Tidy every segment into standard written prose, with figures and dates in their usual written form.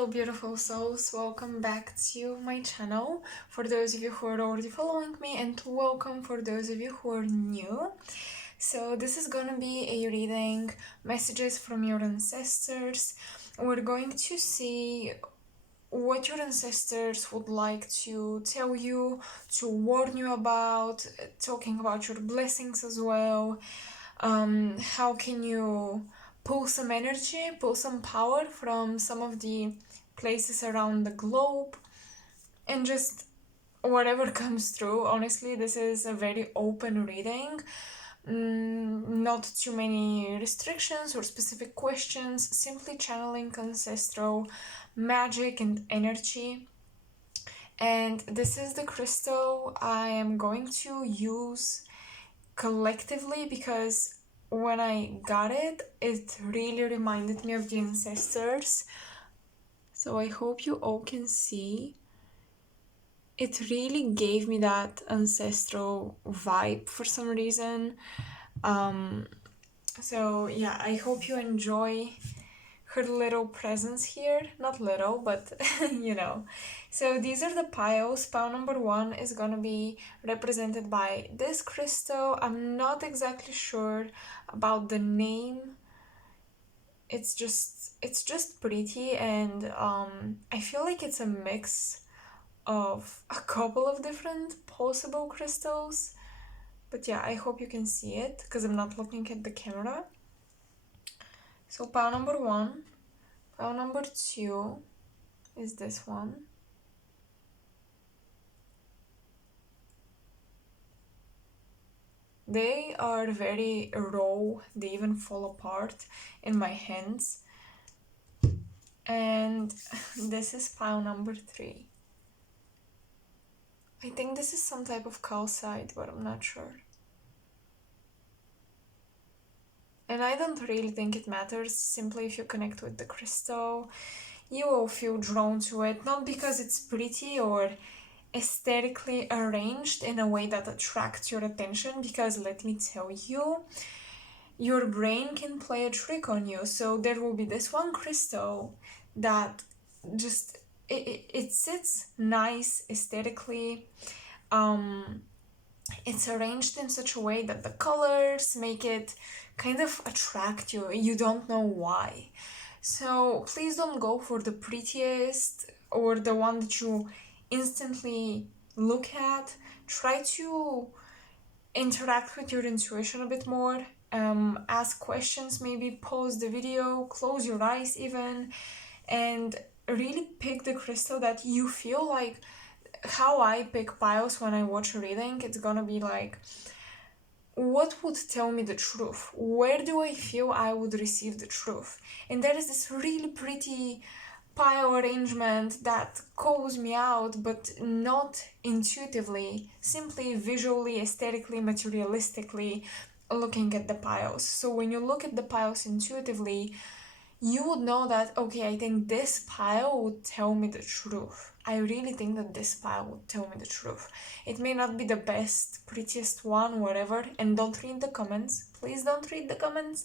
Hello beautiful souls, welcome back to my channel for those of you who are already following me, and welcome for those of you who are new. So this is gonna be a reading messages from your ancestors. We're going to see what your ancestors would like to tell you, to warn you about, talking about your blessings as well. How can you pull some energy, pull some power from some of the places around the globe, and just whatever comes through. Honestly, this is a very open reading. Not too many restrictions or specific questions, simply channeling ancestral magic and energy. And this is the crystal I am going to use collectively because when I got it, it really reminded me of the ancestors. So I hope you all can see. It really gave me that ancestral vibe for some reason. So yeah, I hope you enjoy her little presence here. Not little, but you know. So these are the piles. Pile number 1 is gonna be represented by this crystal. I'm not exactly sure about the name. It's just pretty, and I feel like it's a mix of a couple of different possible crystals. But yeah, I hope you can see it because I'm not looking at the camera. So pile number 1. Pile number 2 is this one. They are very raw, they even fall apart in my hands. And this is pile number 3. I think this is some type of calcite, but I'm not sure. And I don't really think it matters. Simply if you connect with the crystal, you will feel drawn to it, not because it's pretty or aesthetically arranged in a way that attracts your attention, because let me tell you, your brain can play a trick on you. So there will be this one crystal that just it sits nice aesthetically. It's arranged in such a way that the colors make it kind of attract you. You don't know why. So please don't go for the prettiest or the one that you instantly look at. Try to interact with your intuition a bit more. Ask questions, maybe pause the video, close your eyes even, and really pick the crystal that you feel like. How I pick piles when I watch a reading, it's gonna be like, what would tell me the truth? Where do I feel I would receive the truth? And there is this really pretty pile arrangement that calls me out, but not intuitively, simply visually, aesthetically, materialistically looking at the piles. So when you look at the piles intuitively, you would know that, okay, I think this pile would tell me the truth. I really think that this pile would tell me the truth. It may not be the best, prettiest one, whatever, and don't read the comments. Please don't read the comments.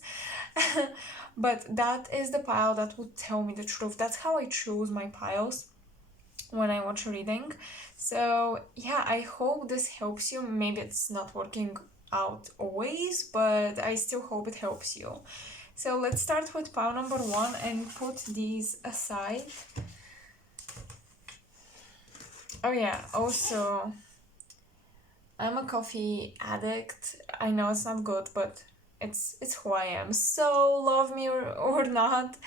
But that is the pile that would tell me the truth. That's how I choose my piles when I watch a reading. So yeah, I hope this helps you. Maybe it's not working out always, but I still hope it helps you. So let's start with pile number 1 and put these aside. Oh yeah, also, I'm a coffee addict. I know it's not good, but it's who I am. So love me or not.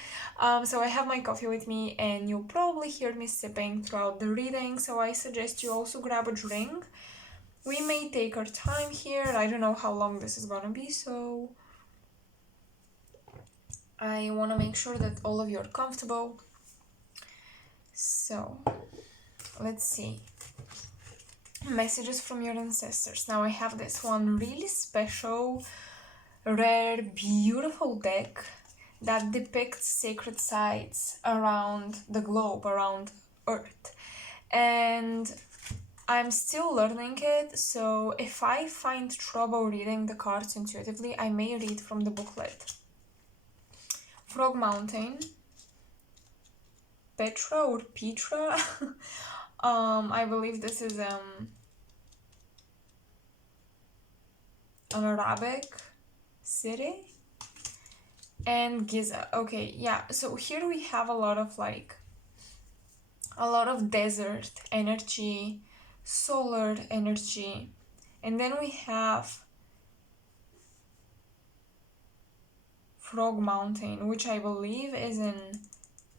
So I have my coffee with me, and you'll probably hear me sipping throughout the reading. So I suggest you also grab a drink. We may take our time here. I don't know how long this is gonna be, so I want to make sure that all of you are comfortable. So let's see. Messages from your ancestors. Now I have this one really special, rare, beautiful deck that depicts sacred sites around the globe, around Earth. And I'm still learning it, so if I find trouble reading the cards intuitively, I may read from the booklet. Frog Mountain, Petra or Petra. I believe this is an Arabic city. And Giza. Okay, yeah. So here we have a lot of desert energy, solar energy, and then we have Frog Mountain, which I believe is in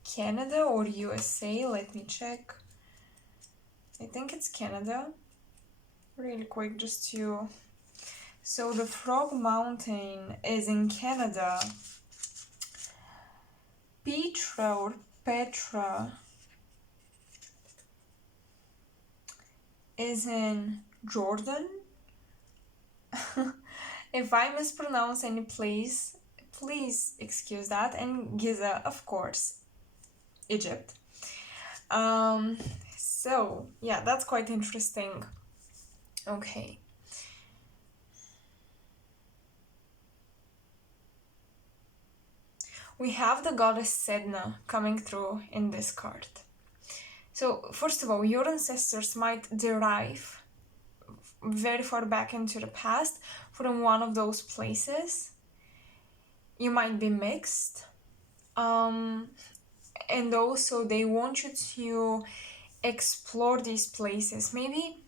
Canada or USA. Let me check. I think it's Canada. Really quick, just to... So the Frog Mountain is in Canada. Petra or Petra is in Jordan. If I mispronounce any place, please excuse that. And Giza, of course, Egypt. So yeah, that's quite interesting. Okay. We have the goddess Sedna coming through in this card. So first of all, your ancestors might derive very far back into the past from one of those places. You might be mixed. And also they want you to explore these places. Maybe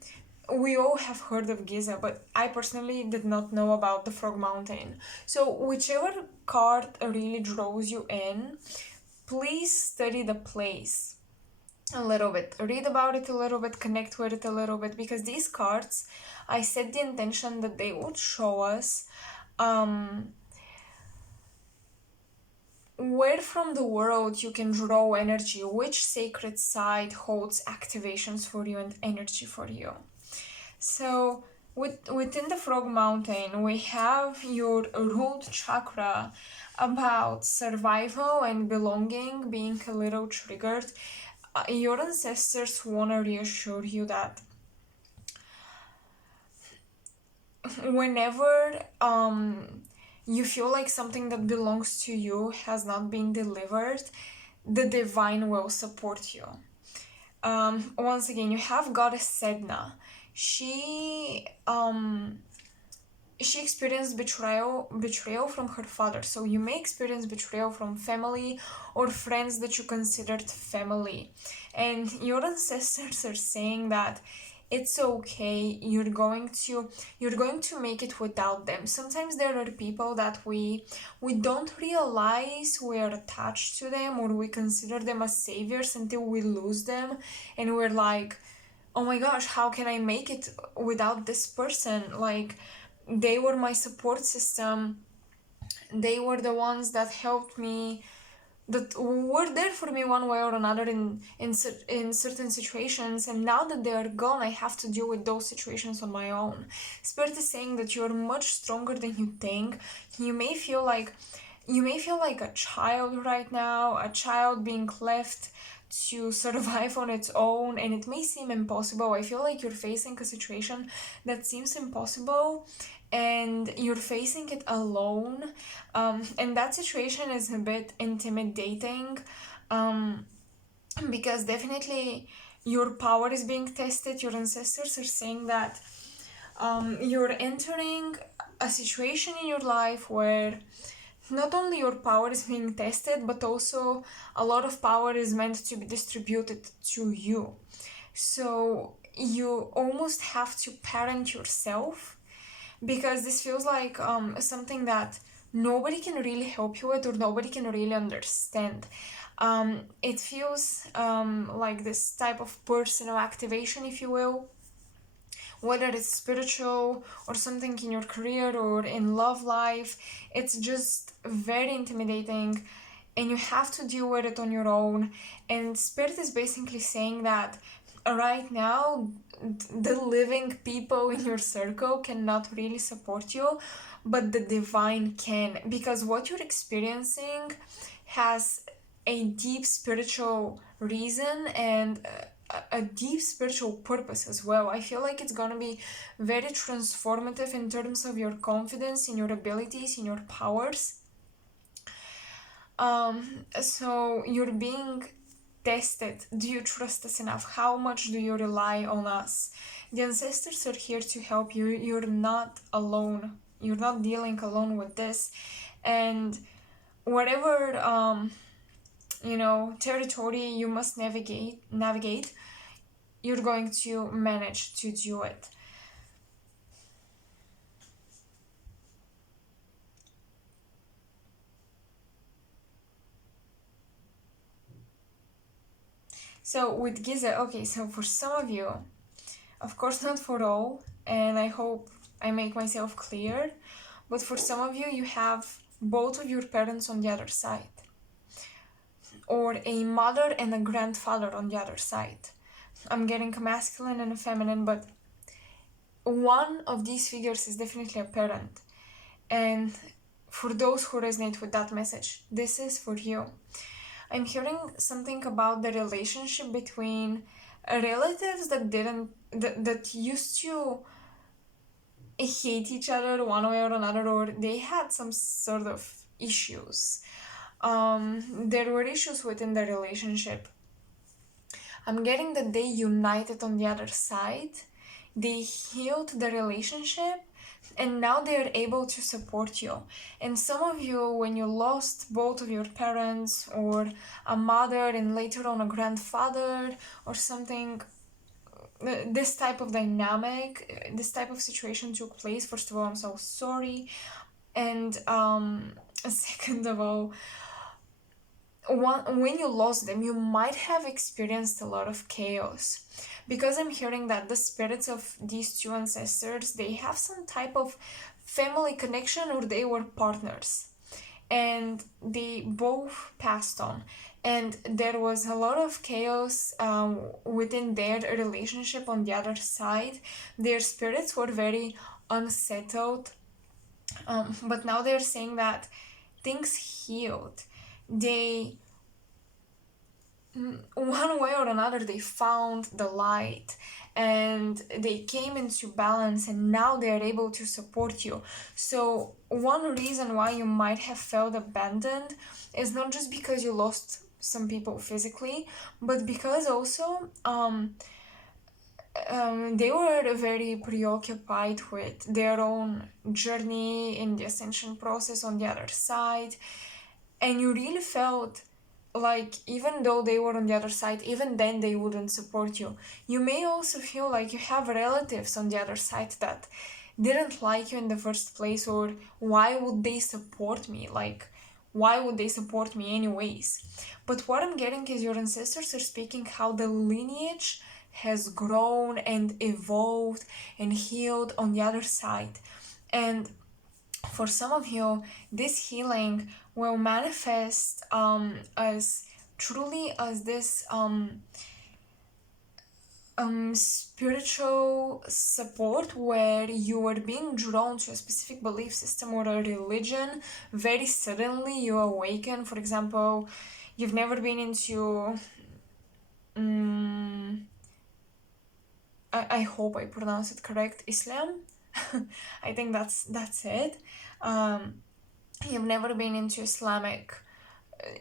we all have heard of Giza, but I personally did not know about the Frog Mountain. So whichever card really draws you in, please study the place a little bit, read about it a little bit, connect with it a little bit, because these cards, I set the intention that they would show us where from the world you can draw energy, which sacred site holds activations for you and energy for you. So within the Frog Mountain, we have your root chakra about survival and belonging being a little triggered. Your ancestors want to reassure you that whenever you feel like something that belongs to you has not been delivered, the divine will support you. Once again, you have goddess Sedna. She experienced betrayal from her father. So you may experience betrayal from family or friends that you considered family. And your ancestors are saying that it's okay, you're going to make it without them. Sometimes there are people that we don't realize we are attached to them, or we consider them as saviors until we lose them, and we're like, oh my gosh, how can I make it without this person? Like, they were my support system, they were the ones that helped me, that were there for me one way or another in certain situations, and now that they are gone, I have to deal with those situations on my own. Spirit is saying that you're much stronger than you think. You may feel like a child right now, a child being left to survive on its own, and it may seem impossible. I feel like you're facing a situation that seems impossible, and you're facing it alone, and that situation is a bit intimidating, because definitely your power is being tested. Your ancestors are saying that you're entering a situation in your life where not only your power is being tested, but also a lot of power is meant to be distributed to you. So you almost have to parent yourself, because this feels like something that nobody can really help you with, or nobody can really understand. It feels like this type of personal activation, if you will, whether it's spiritual or something in your career or in love life. It's just very intimidating, and you have to deal with it on your own. And Spirit is basically saying that right now the living people in your circle cannot really support you, but the divine can, because what you're experiencing has a deep spiritual reason and a deep spiritual purpose as well. I feel like it's gonna be very transformative in terms of your confidence, in your abilities, in your powers. So you're being test it. Do you trust us enough? How much do you rely on us? The ancestors are here to help you. You're not alone. You're not dealing alone with this. And whatever territory you must navigate, you're going to manage to do it. So with Giza, okay, so for some of you, of course not for all, and I hope I make myself clear, but for some of you, you have both of your parents on the other side, or a mother and a grandfather on the other side. I'm getting a masculine and a feminine, but one of these figures is definitely a parent. And for those who resonate with that message, this is for you. I'm hearing something about the relationship between relatives that used to hate each other one way or another, or they had some sort of issues. There were issues within the relationship. I'm getting that they united on the other side. They healed the relationship, and now they're able to support you. And some of you, when you lost both of your parents, or a mother and later on a grandfather or something, this type of dynamic, this type of situation took place. First of all, I'm so sorry. And second of all, when you lost them, you might have experienced a lot of chaos, because I'm hearing that the spirits of these two ancestors, they have some type of family connection, or they were partners, and they both passed on, and there was a lot of chaos within their relationship. On the other side, their spirits were very unsettled, but now they're saying that things healed. They, one way or another, they found the light, and they came into balance, and now they're able to support you. So one reason why you might have felt abandoned is not just because you lost some people physically, but because also they were very preoccupied with their own journey in the ascension process on the other side, and you really felt like even though they were on the other side, even then they wouldn't support you. You may also feel like you have relatives on the other side that didn't like you in the first place, or why would they support me? Like, why would they support me anyways? But what I'm getting is your ancestors are speaking how the lineage has grown and evolved and healed on the other side. And for some of you, this healing will manifest as truly as this spiritual support, where you are being drawn to a specific belief system or a religion. Very suddenly you awaken. For example, you've never been into I hope I pronounce it correct, Islam. I think that's it. You've never been into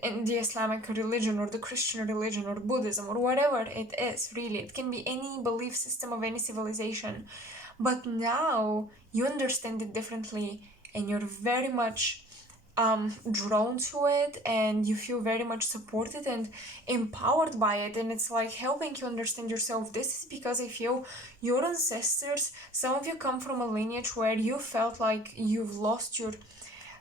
in the Islamic religion, or the Christian religion, or Buddhism, or whatever it is. Really, it can be any belief system of any civilization, but now you understand it differently, and you're very much drawn to it, and you feel very much supported and empowered by it, and it's like helping you understand yourself. This is because I feel your ancestors, some of you come from a lineage where you felt like you've lost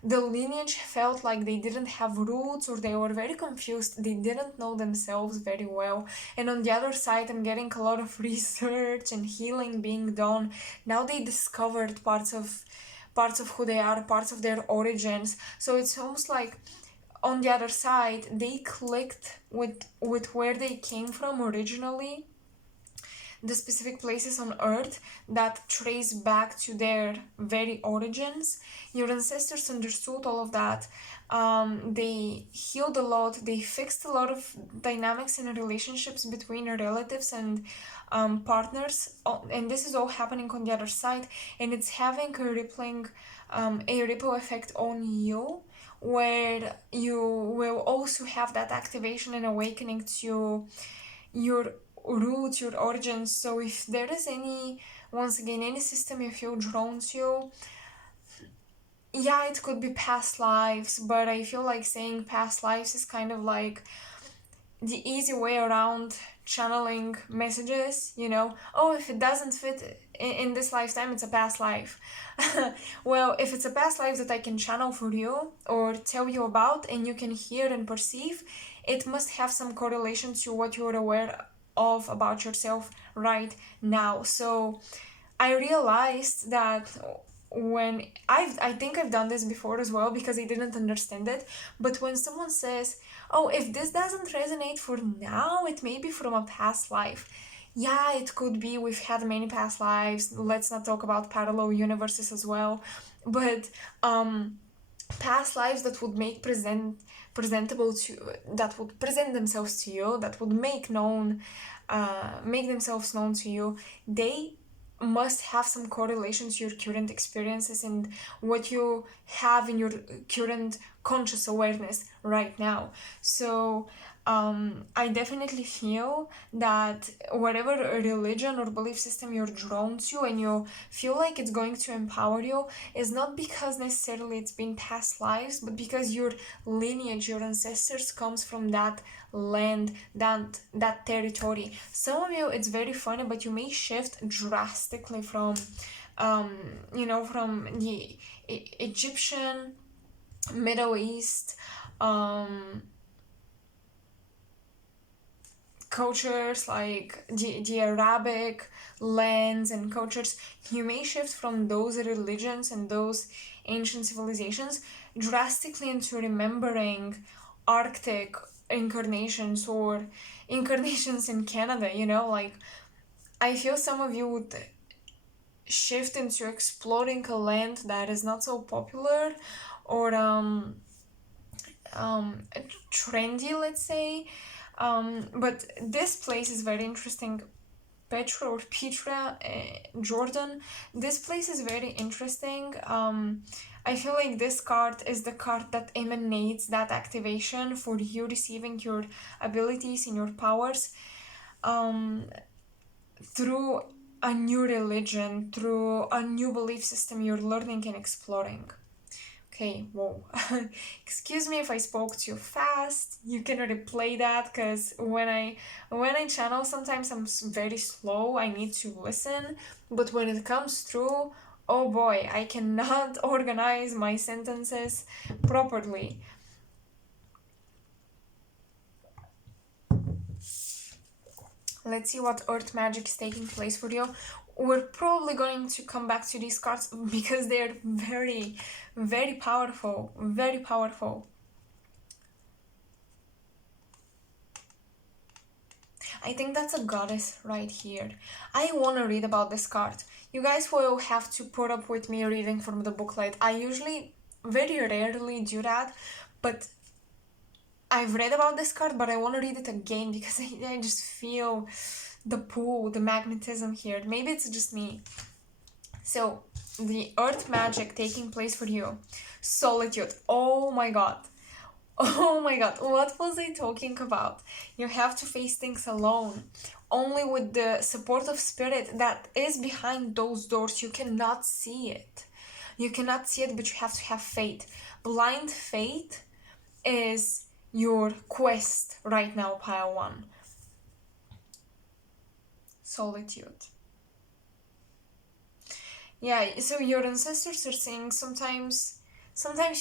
the lineage felt like they didn't have roots, or they were very confused. They didn't know themselves very well. And on the other side, I'm getting a lot of research and healing being done. Now they discovered parts of who they are, parts of their origins. So it's almost like on the other side, they clicked with where they came from originally, the specific places on earth that trace back to their very origins. Your ancestors understood all of that. They healed a lot. They fixed a lot of dynamics in relationships between relatives and partners, and this is all happening on the other side, and it's having a ripple effect on you, where you will also have that activation and awakening to your roots, your origins. So if there is any, once again, any system you feel drawn to, yeah, it could be past lives, but I feel like saying past lives is kind of like the easy way around channeling messages, you know. Oh, if it doesn't fit in this lifetime, it's a past life. Well, if it's a past life that I can channel for you or tell you about and you can hear and perceive, it must have some correlation to what you're aware of about yourself right now. So I realized that when I think I've done this before as well, because I didn't understand it, but when someone says, oh, if this doesn't resonate for now, it may be from a past life. Yeah, it could be. We've had many past lives. Let's not talk about parallel universes as well. But past lives that would make presentable to, that would present themselves to you, that would make themselves known to you, they must have some correlation to your current experiences and what you have in your current conscious awareness right now. So I definitely feel that whatever religion or belief system you're drawn to and you feel like it's going to empower you is not because necessarily it's been past lives, but because your lineage, your ancestors comes from that land, that territory. Some of you, it's very funny, but you may shift drastically from from the Egyptian, Middle East, cultures, like the Arabic lands and cultures. You may shift from those religions and those ancient civilizations drastically into remembering Arctic incarnations or incarnations in Canada, you know, like I feel some of you would shift into exploring a land that is not so popular or trendy, let's say. But this place is very interesting. Petra, Jordan. This place is very interesting. I feel like this card is the card that emanates that activation for you receiving your abilities and your powers through a new religion, through a new belief system you're learning and exploring. Okay, whoa. Excuse me if I spoke too fast. You can replay that because when I channel, sometimes I'm very slow. I need to listen, but when it comes through, oh boy, I cannot organize my sentences properly. Let's see what earth magic is taking place for you. We're probably going to come back to these cards because they're very, very powerful. Very powerful. I think that's a goddess right here. I want to read about this card. You guys will have to put up with me reading from the booklet. I usually very rarely do that, but I've read about this card, but I want to read it again because I just feel the pull, the magnetism here. Maybe it's just me. So, the earth magic taking place for you. Solitude. Oh my god. Oh my god. What was I talking about? You have to face things alone. Only with the support of spirit that is behind those doors. You cannot see it. You cannot see it, but you have to have faith. Blind faith is your quest right now, pile 1. Solitude. Yeah, so your ancestors are saying sometimes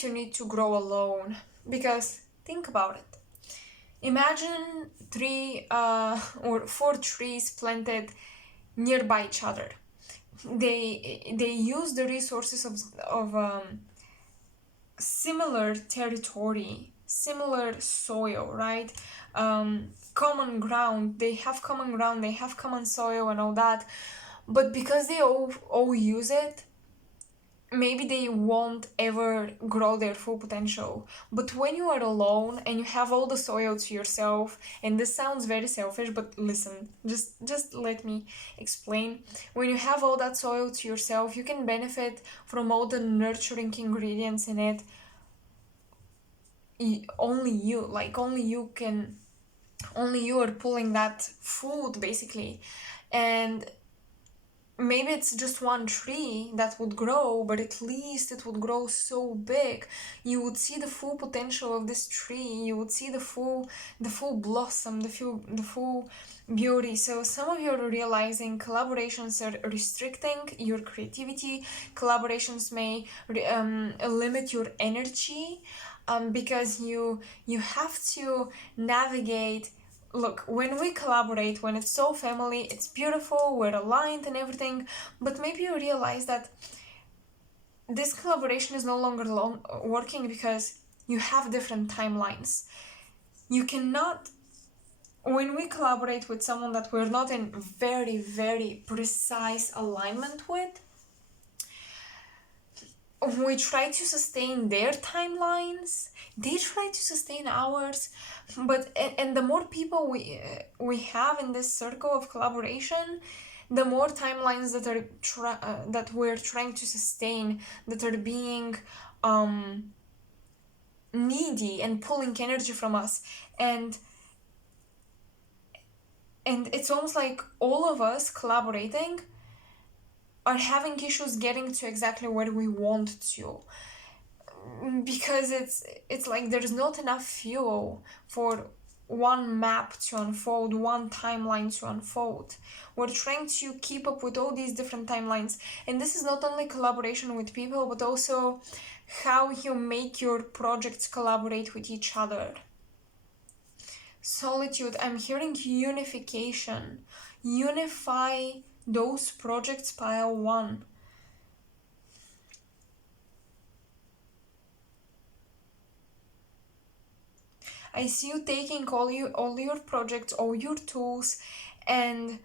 you need to grow alone, because think about it. Imagine 3 or 4 trees planted nearby each other. They use the resources of similar territory, similar soil, right? Common ground. They have common ground. They have common soil and all that. But because they all use it, maybe they won't ever grow their full potential. But when you are alone and you have all the soil to yourself, and this sounds very selfish, but listen, just let me explain. When you have all that soil to yourself, you can benefit from all the nurturing ingredients in it only you, like only you are pulling that fruit basically. And maybe it's just one tree that would grow, but at least it would grow so big. You would see the full potential of this tree. You would see the full blossom, the full beauty. So some of you are realizing collaborations are restricting your creativity. Collaborations may limit your energy, because you have to navigate. Look, when we collaborate, when it's so family, it's beautiful, we're aligned and everything, but maybe you realize that this collaboration is no longer working because you have different timelines. You cannot, when we collaborate with someone that we're not in very, very precise alignment with, we try to sustain their timelines, they try to sustain ours, but and the more people we have in this circle of collaboration, the more timelines that are that we're trying to sustain, that are being needy and pulling energy from us. And it's almost like all of us collaborating are having issues getting to exactly where we want to, because it's like there's not enough fuel for one map to unfold, one timeline to unfold. We're trying to keep up with all these different timelines, and this is not only collaboration with people, but also how you make your projects collaborate with each other. Solitude, I'm hearing unification. Unify those projects, pile one. I see you taking all your projects, all your tools, and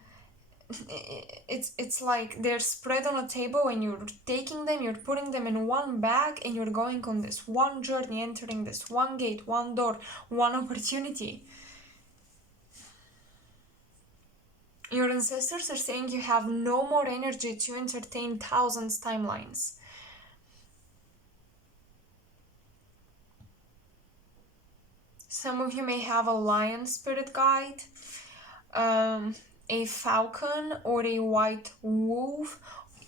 it's like they're spread on a table, and you're taking them, you're putting them in one bag, and you're going on this one journey, entering this one gate, one door, one opportunity. Your ancestors are saying you have no more energy to entertain thousands timelines. Some of you may have a lion spirit guide, a falcon, or a white wolf,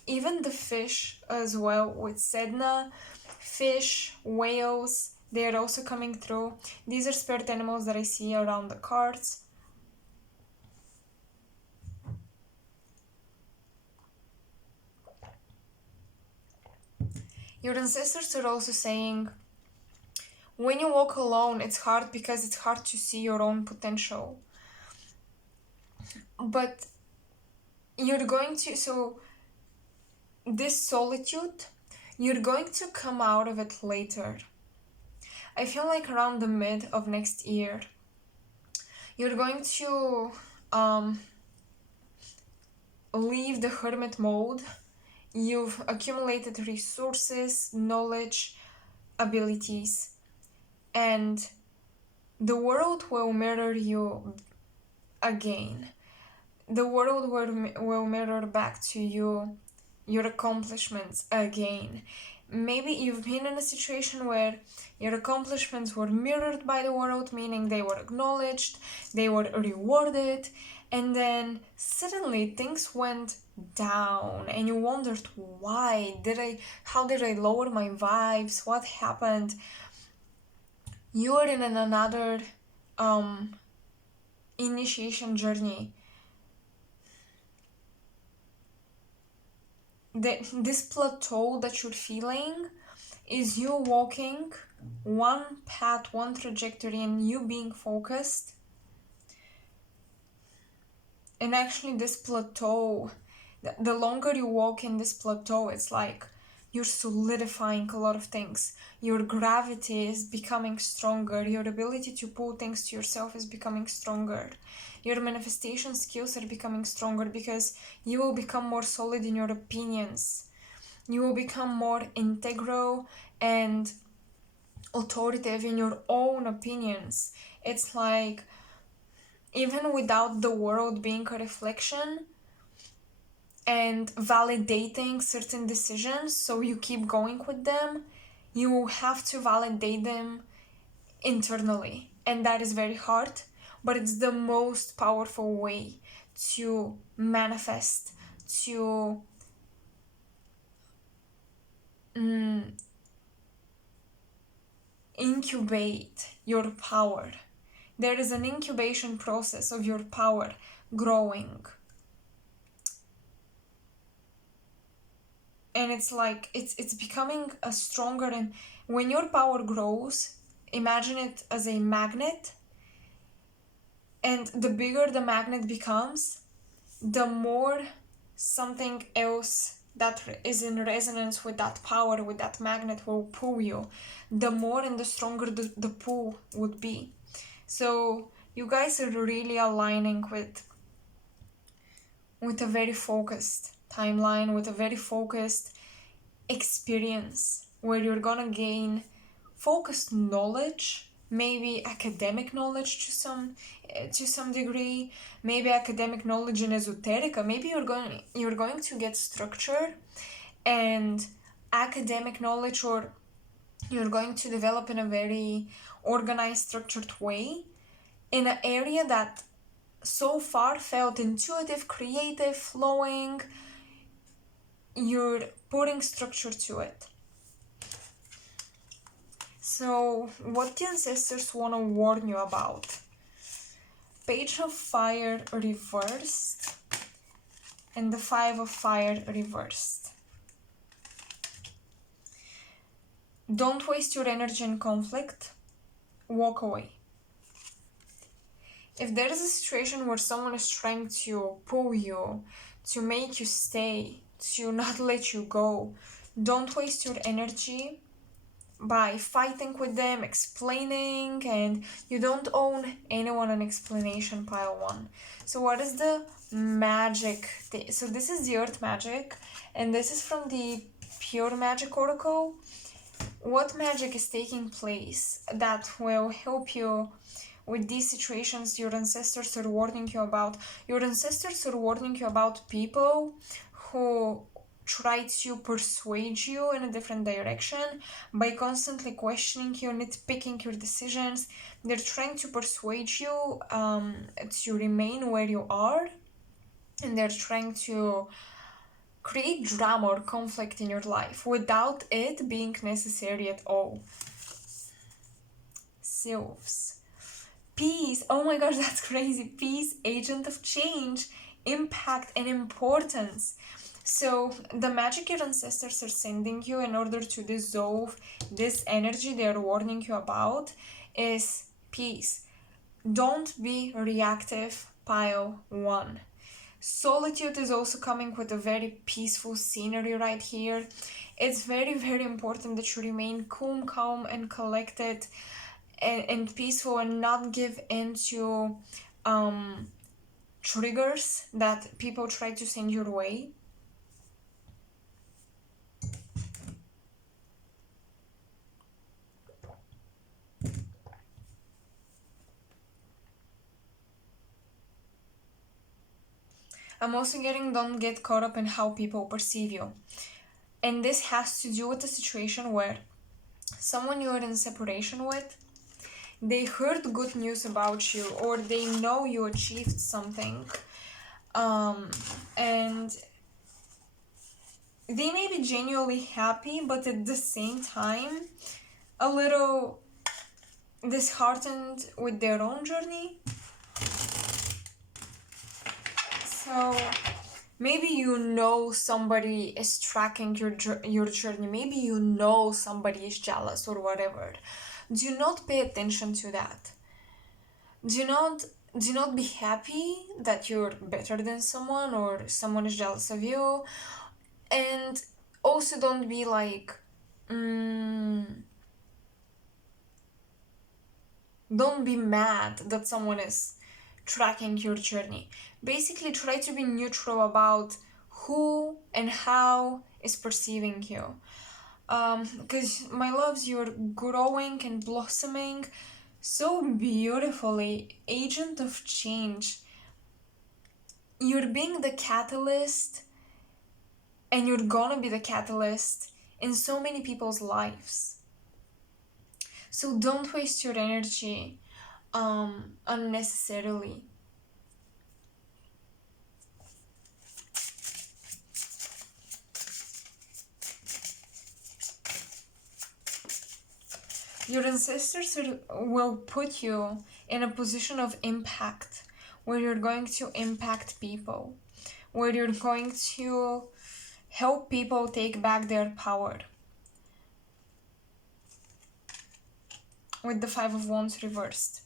even the fish as well with Sedna. Fish, whales, they are also coming through. These are spirit animals that I see around the cards. Your ancestors are also saying, when you walk alone, it's hard because it's hard to see your own potential. But you're going to, so this solitude, you're going to come out of it later. I feel like around the mid of next year, you're going to leave the hermit mode. You've accumulated resources, knowledge, abilities, and the world will mirror you again. The world will mirror back to you your accomplishments again. Maybe you've been in a situation where your accomplishments were mirrored by the world, meaning they were acknowledged, they were rewarded, and then suddenly things went down and you wondered why. How did I lower my vibes? What happened? You are in another initiation journey. This plateau that you're feeling is you walking one path, one trajectory, and you being focused. And actually this plateau, the longer you walk in this plateau, it's like you're solidifying a lot of things. Your gravity is becoming stronger. Your ability to pull things to yourself is becoming stronger. Your manifestation skills are becoming stronger because you will become more solid in your opinions. You will become more integral and authoritative in your own opinions. It's like, even without the world being a reflection and validating certain decisions, so you keep going with them, you have to validate them internally, and that is very hard, but it's the most powerful way to manifest, to incubate your power. There is an incubation process of your power growing. And it's like it's becoming a stronger, and when your power grows, imagine it as a magnet, and the bigger the magnet becomes, the more something else that is in resonance with that power, with that magnet, will pull you, the more and the stronger the pull would be. So you guys are really aligning with a very focused timeline, with a very focused experience, where you're gonna gain focused knowledge, maybe academic knowledge to some degree, maybe academic knowledge in esoterica. Maybe you're going to get structure and academic knowledge, or you're going to develop in a very organized, structured way in an area that so far felt intuitive, creative, flowing. You're putting structure to it. So what the ancestors want to warn you about? Page of Fire reversed and the Five of Fire reversed. Don't waste your energy in conflict. Walk away. If there is a situation where someone is trying to pull you, to make you stay, to not let you go, don't waste your energy by fighting with them, explaining, and you don't owe anyone an explanation, pile one. So what is the magic? So this is the Earth magic, and this is from the Pure Magic Oracle. What magic is taking place that will help you with these situations your ancestors are warning you about? Your ancestors are warning you about people who try to persuade you in a different direction by constantly questioning you, nitpicking your decisions. They're trying to persuade you to remain where you are, and they're trying to create drama or conflict in your life without it being necessary at all. Sylphs. Peace. Oh my gosh, that's crazy. Peace, agent of change, impact, and importance. So the magic your ancestors are sending you in order to dissolve this energy they're warning you about is peace. Don't be reactive, pile one. Solitude is also coming with a very peaceful scenery right here. It's very, very important that you remain calm and collected and peaceful, and not give into triggers that people try to send your way. I'm also getting, don't get caught up in how people perceive you. And this has to do with a situation where someone you're in separation with, they heard good news about you, or they know you achieved something, and they may be genuinely happy, but at the same time a little disheartened with their own journey. So maybe you know somebody is tracking your journey. Maybe you know somebody is jealous or whatever. Do not pay attention to that. Do not be happy that you're better than someone or someone is jealous of you. And also don't be like, don't be mad that someone is tracking your journey. Basically, try to be neutral about who and how is perceiving you. Because my loves, you're growing and blossoming so beautifully. Agent of change. You're being the catalyst, and you're gonna be the catalyst in so many people's lives. So don't waste your energy unnecessarily. Your ancestors will put you in a position of impact, where you're going to impact people, where you're going to help people take back their power. With the Five of Wands reversed.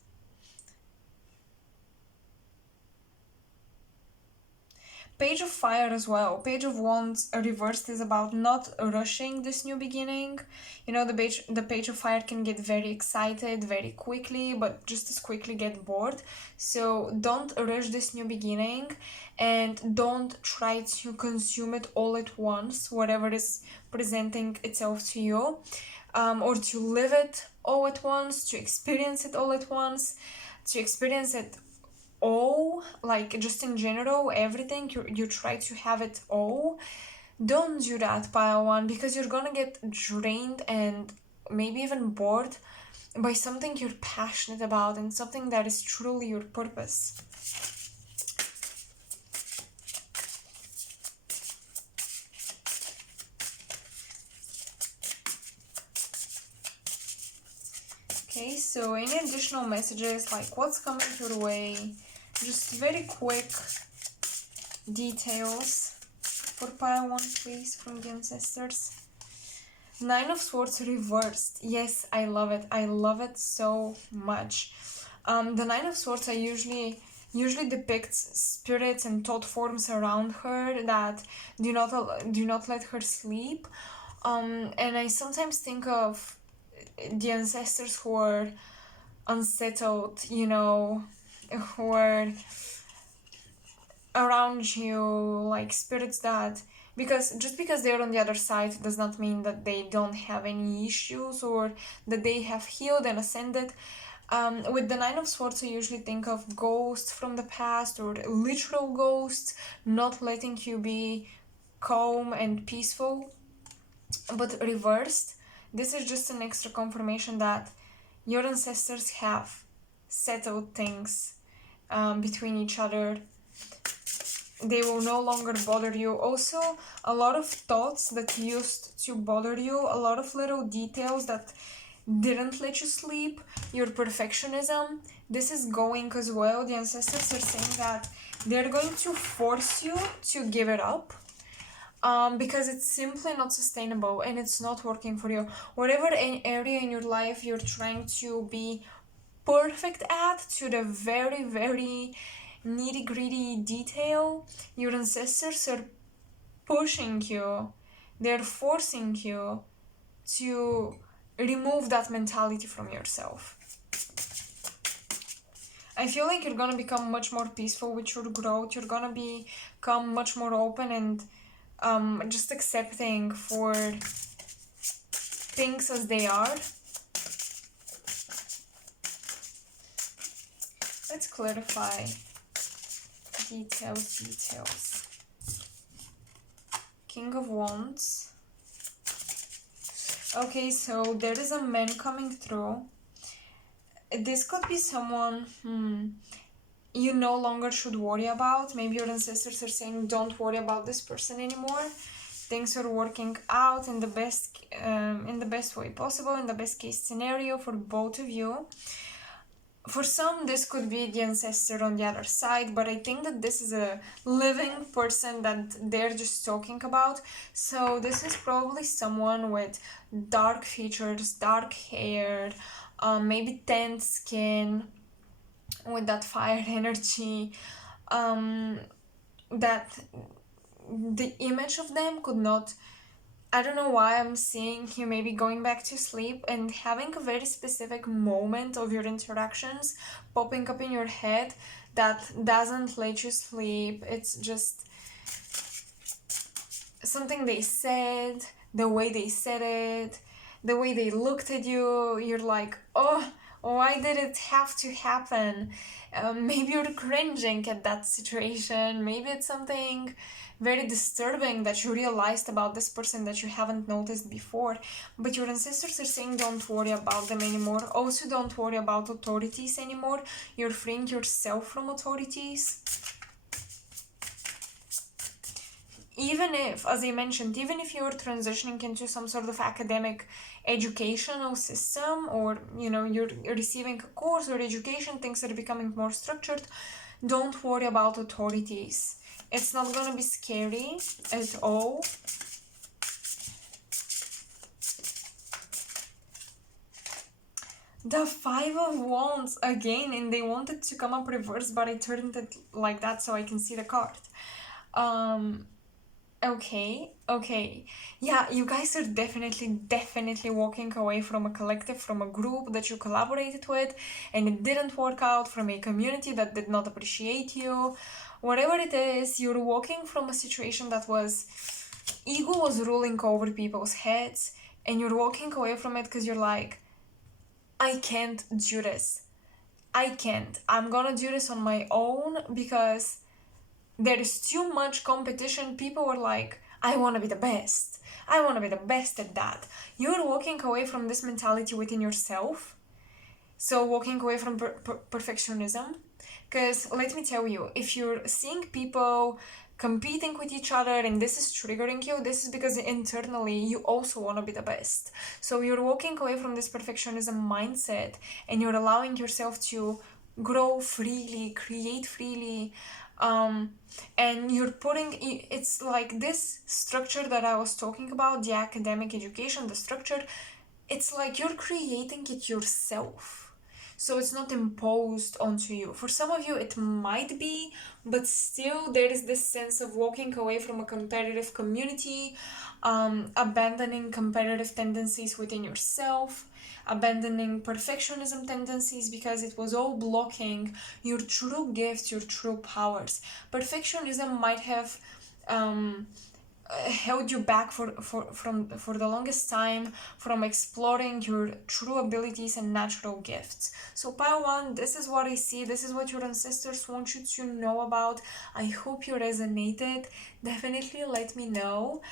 Page of Fire as well. Page of Wands reversed is about not rushing this new beginning. You know, the Page of Fire can get very excited very quickly, but just as quickly get bored. So don't rush this new beginning, and don't try to consume it all at once, whatever is presenting itself to you, or to live it all at once, to experience it all at once, to experience it all, like just in general, everything, you try to have it all. Don't do that, pile one, because you're gonna get drained and maybe even bored by something you're passionate about and something that is truly your purpose. Okay, so any additional messages, like what's coming your way, just very quick details for pile one, please, from the ancestors. Nine of Swords reversed. Yes, I love it. I love it so much. The Nine of Swords usually depicts spirits and thought forms around her that do not let her sleep. And I sometimes think of the ancestors who are unsettled, you know, who are around you, like spirits that, because just because they're on the other side does not mean that they don't have any issues or that they have healed and ascended. With the Nine of Swords, I usually think of ghosts from the past, or literal ghosts not letting you be calm and peaceful. But reversed, this is just an extra confirmation that your ancestors have settled things between each other. They will no longer bother you. Also, a lot of thoughts that used to bother you, a lot of little details that didn't let you sleep, your perfectionism, this is going as well. The ancestors are saying that they're going to force you to give it up, because it's simply not sustainable and it's not working for you. Whatever area in your life you're trying to be perfect at, to the very, very nitty-gritty detail, your ancestors are pushing you, they're forcing you to remove that mentality from yourself. I feel like you're gonna become much more peaceful with your growth. You're gonna become much more open and just accepting for things as they are. Let's clarify details. King of Wands. Okay, so there is a man coming through. This could be someone you no longer should worry about. Maybe your ancestors are saying, don't worry about this person anymore. Things are working out in the best way possible, in the best case scenario for both of you. For some, this could be the ancestor on the other side, but I think that this is a living person that they're just talking about. So this is probably someone with dark features, dark hair, maybe tanned skin, with that fire energy, that the image of them could not, I don't know why I'm seeing you maybe going back to sleep and having a very specific moment of your interactions popping up in your head that doesn't let you sleep. It's just something they said, the way they said it, the way they looked at you. You're like, oh, why did it have to happen? Maybe you're cringing at that situation. Maybe it's something very disturbing that you realized about this person that you haven't noticed before. But your ancestors are saying don't worry about them anymore. Also, don't worry about authorities anymore. You're freeing yourself from authorities. Even if, as I mentioned, even if you're transitioning into some sort of academic educational system, or you're receiving a course or education, things that are becoming more structured, don't worry about authorities. It's not gonna be scary at all. The Five of Wands again, and they wanted to come up reverse, but I turned it like that so I can see the card. Okay. Yeah, you guys are definitely walking away from a collective, from a group that you collaborated with and it didn't work out, from a community that did not appreciate you. Whatever it is, you're walking from a situation that was, ego was ruling over people's heads, and you're walking away from it because you're like, I can't do this. I'm gonna do this on my own because there is too much competition. People are like, I want to be the best. I want to be the best at that. You're walking away from this mentality within yourself. So walking away from perfectionism. Because let me tell you, if you're seeing people competing with each other and this is triggering you, this is because internally you also want to be the best. So you're walking away from this perfectionism mindset and you're allowing yourself to grow freely, create freely, and you're putting, it's like this structure that I was talking about, the academic education, the structure, it's like you're creating it yourself. So it's not imposed onto you. For some of you it might be, but still there is this sense of walking away from a competitive community, abandoning competitive tendencies within yourself, abandoning perfectionism tendencies, because it was all blocking your true gifts, your true powers. Perfectionism might have held you back for the longest time from exploring your true abilities and natural gifts. So pile 1, this is what I see, this is what your ancestors want you to know about. I hope you resonated. Definitely let me know.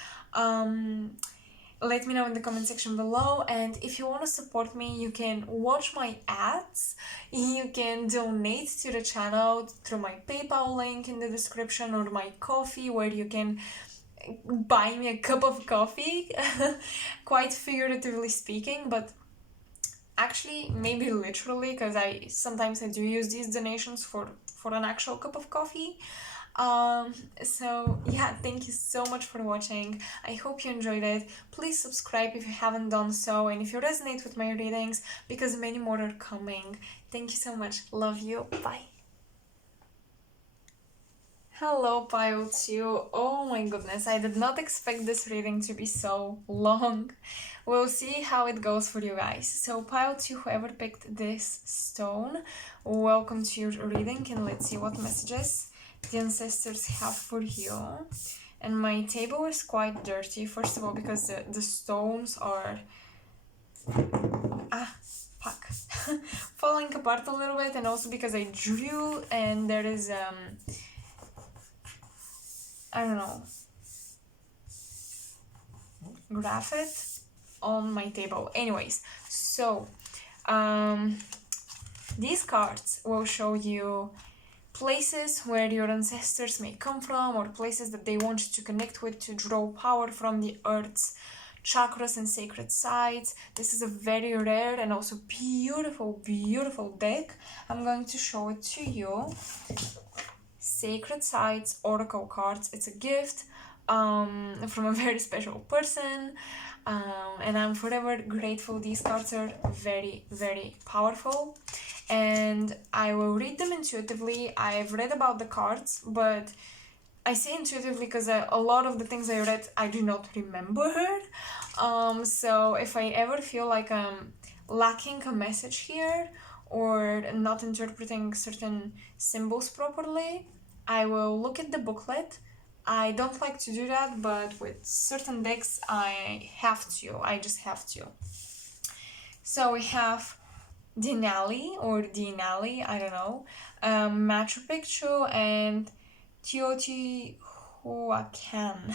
Let me know in the comment section below, and if you want to support me, you can watch my ads, you can donate to the channel through my PayPal link in the description, or my Ko-fi, where you can buy me a cup of coffee, quite figuratively speaking, but actually maybe literally, because I sometimes do use these donations for an actual cup of coffee. So yeah, thank you so much for watching. I hope you enjoyed it. Please subscribe if you haven't done so, and if you resonate with my readings, because many more are coming. Thank you so much. Love you. Bye. Hello, pile 2. Oh my goodness, I did not expect this reading to be so long. We'll see how it goes for you guys. So pile 2, whoever picked this stone, welcome to your reading, and let's see what messages the ancestors have for you. And my table is quite dirty, first of all because the stones are falling apart a little bit, and also because I drew and there is I don't know, graphite on my table. Anyways, so these cards will show you places where your ancestors may come from, or places that they want you to connect with to draw power from the earth's chakras and sacred sites. This is a very rare and also beautiful deck. I'm going to show it to you. Sacred Sites Oracle cards. It's a gift from a very special person, and I'm forever grateful. These cards are very powerful, and I will read them intuitively. I've read about the cards, but I say intuitively because a lot of the things I read I do not remember. So if I ever feel like I'm lacking a message here or not interpreting certain symbols properly, I will look at the booklet. I don't like to do that, but with certain decks I just have to. So we have Denali or Denali, I don't know, Machu Picchu, and Teotihuacan.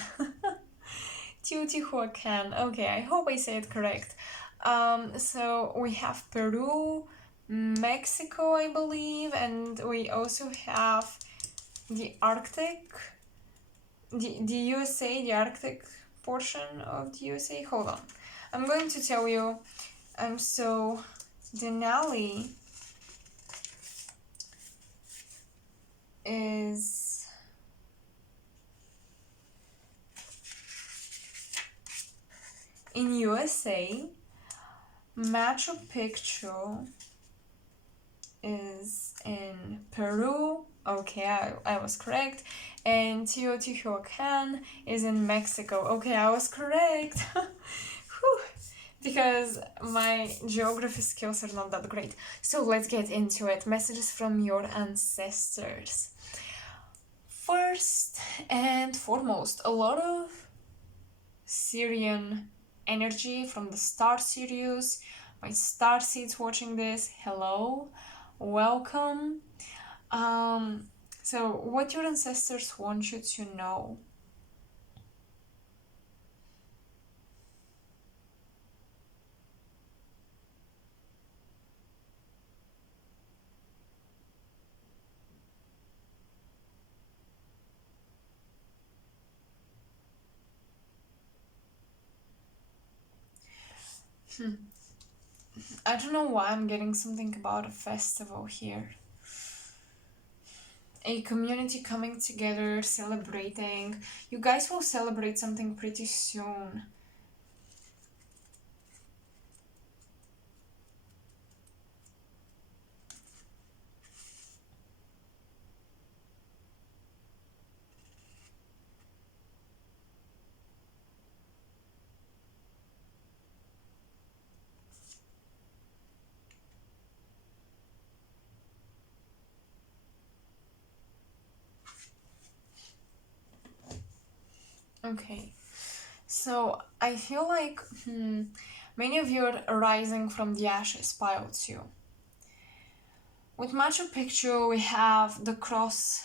Teotihuacan. Okay, I hope I say it correct. So we have Peru, Mexico, I believe, and we also have the Arctic, the USA, the Arctic portion of the USA. Hold on, I'm going to tell you. So Denali is in USA. Machu Picchu is in Peru. Okay, I was correct. And Teotihuacan is in Mexico. Okay, I was correct. Because my geography skills are not that great. So let's get into it. Messages from your ancestors. First and foremost, a lot of Syrian energy from the Star Sirius. My star seeds watching this, hello, welcome. So what your ancestors want you to know. I don't know why I'm getting something about a festival here. A community coming together, celebrating. You guys will celebrate something pretty soon. Okay, so I feel like many of you are rising from the ashes pile too. With Machu Picchu, we have the cross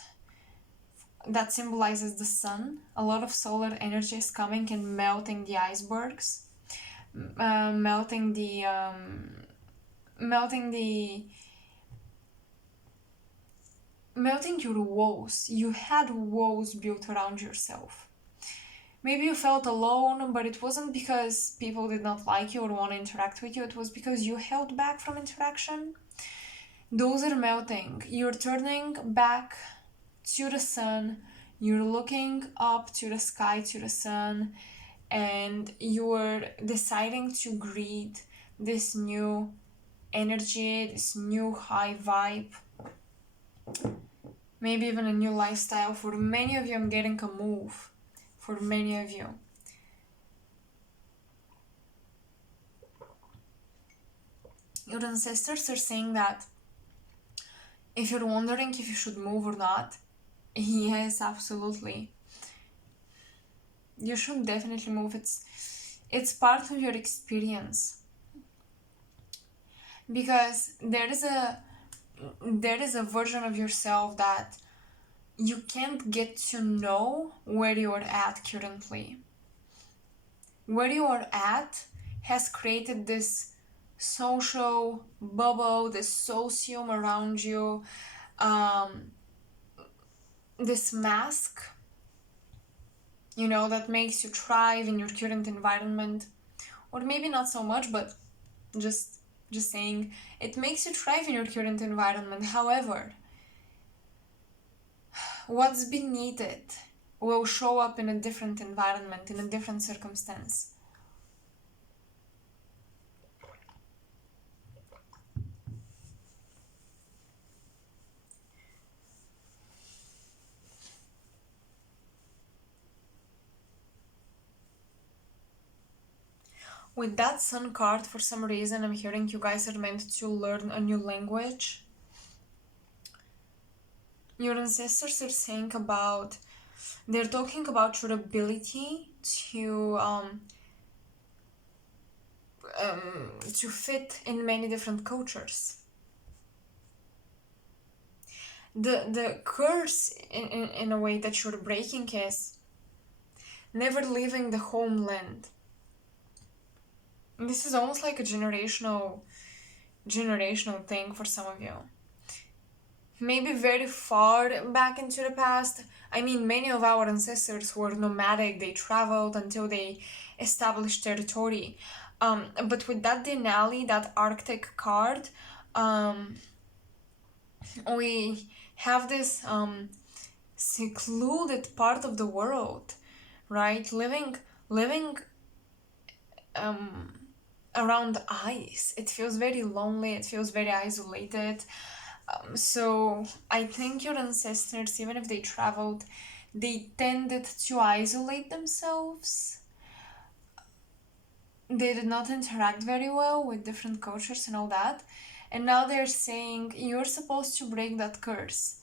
that symbolizes the sun. A lot of solar energy is coming and melting the icebergs, melting your walls. You had walls built around yourself. Maybe you felt alone, but it wasn't because people did not like you or want to interact with you. It was because you held back from interaction. Those are melting. You're turning back to the sun. You're looking up to the sky, to the sun, and you're deciding to greet this new energy, this new high vibe. Maybe even a new lifestyle. For many of you, I'm getting a move. For many of you. Your ancestors are saying that if you're wondering if you should move or not, yes, absolutely. You should definitely move. It's part of your experience. Because there is a version of yourself that you can't get to know where you're at currently. Where you are at has created this social bubble, this socium around you, this mask, that makes you thrive in your current environment. Or maybe not so much, but just saying, it makes you thrive in your current environment. However, what's beneath it will show up in a different environment, in a different circumstance. With that sun card, for some reason, I'm hearing you guys are meant to learn a new language. Your ancestors are saying they're talking about your ability to to fit in many different cultures. The curse in a way that you're breaking is never leaving the homeland. And this is almost like a generational thing for some of you. Maybe very far back into the past. I mean, many of our ancestors were nomadic. They traveled until they established territory. But with that Denali, that Arctic card, we have this secluded part of the world, right? Living around ice. It feels very lonely. It feels very isolated. So I think your ancestors, even if they traveled, they tended to isolate themselves. They did not interact very well with different cultures and all that. And now they're saying, you're supposed to break that curse.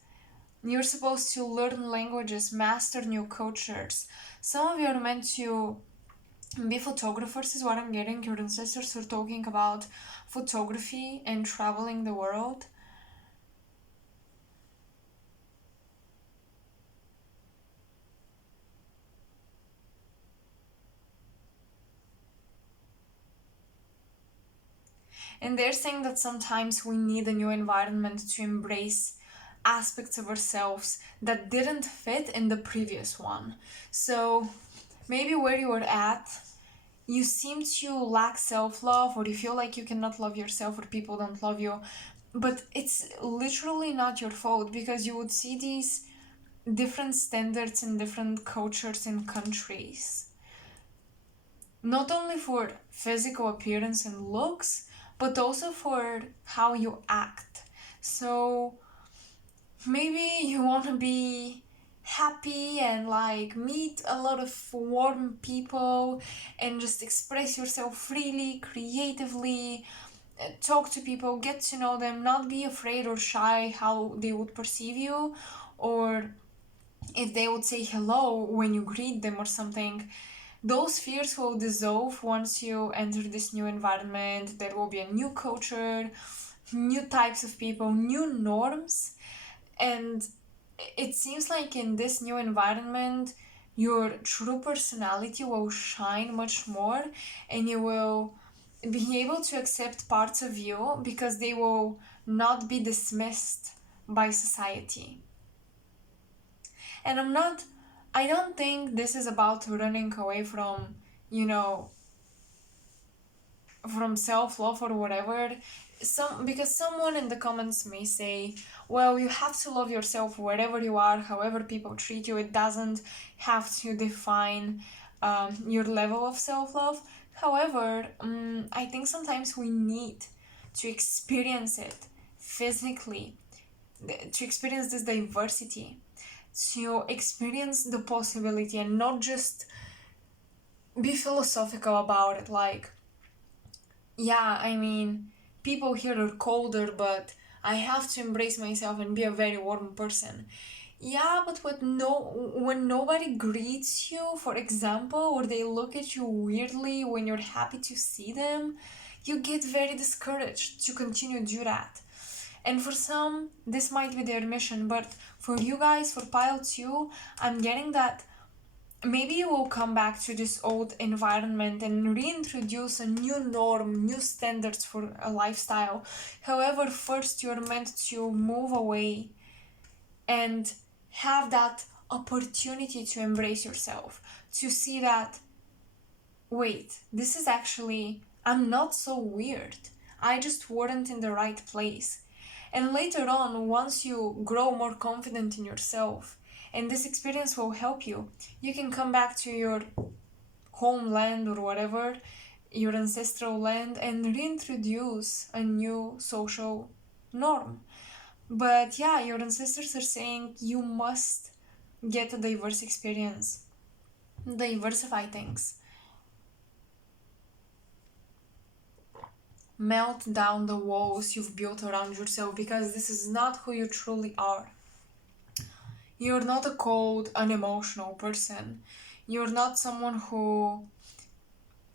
You're supposed to learn languages, master new cultures. Some of you are meant to be photographers, is what I'm getting. Your ancestors are talking about photography and traveling the world. And they're saying that sometimes we need a new environment to embrace aspects of ourselves that didn't fit in the previous one. So maybe where you are at, you seem to lack self-love, or you feel like you cannot love yourself, or people don't love you. But it's literally not your fault, because you would see these different standards in different cultures and countries. Not only for physical appearance and looks, but also for how you act. So maybe you want to be happy and like meet a lot of warm people and just express yourself freely, creatively, talk to people, get to know them, not be afraid or shy how they would perceive you, or if they would say hello when you greet them or something. Those fears will dissolve once you enter this new environment. There will be a new culture, new types of people, new norms. And it seems like in this new environment, your true personality will shine much more, and you will be able to accept parts of you because they will not be dismissed by society. And I don't think this is about running away from, from self-love or whatever. Because someone in the comments may say, well, you have to love yourself wherever you are, however people treat you. It doesn't have to define your level of self-love. However, I think sometimes we need to experience it physically, to experience this diversity, to experience the possibility, and not just be philosophical about it. Like, yeah, I mean, people here are colder, but I have to embrace myself and be a very warm person. Yeah, but when nobody greets you, for example, or they look at you weirdly when you're happy to see them, you get very discouraged to continue to do that. And for some, this might be their mission, but for you guys, for pile 2, I'm getting that maybe you will come back to this old environment and reintroduce a new norm, new standards for a lifestyle. However, first you're meant to move away and have that opportunity to embrace yourself, to see that, wait, this is actually, I'm not so weird. I just weren't in the right place. And later on, once you grow more confident in yourself, and this experience will help you, you can come back to your homeland or whatever, your ancestral land, and reintroduce a new social norm. But yeah, your ancestors are saying you must get a diverse experience, diversify things. Melt down the walls you've built around yourself, because this is not who you truly are. You're not a cold, unemotional person. You're not someone who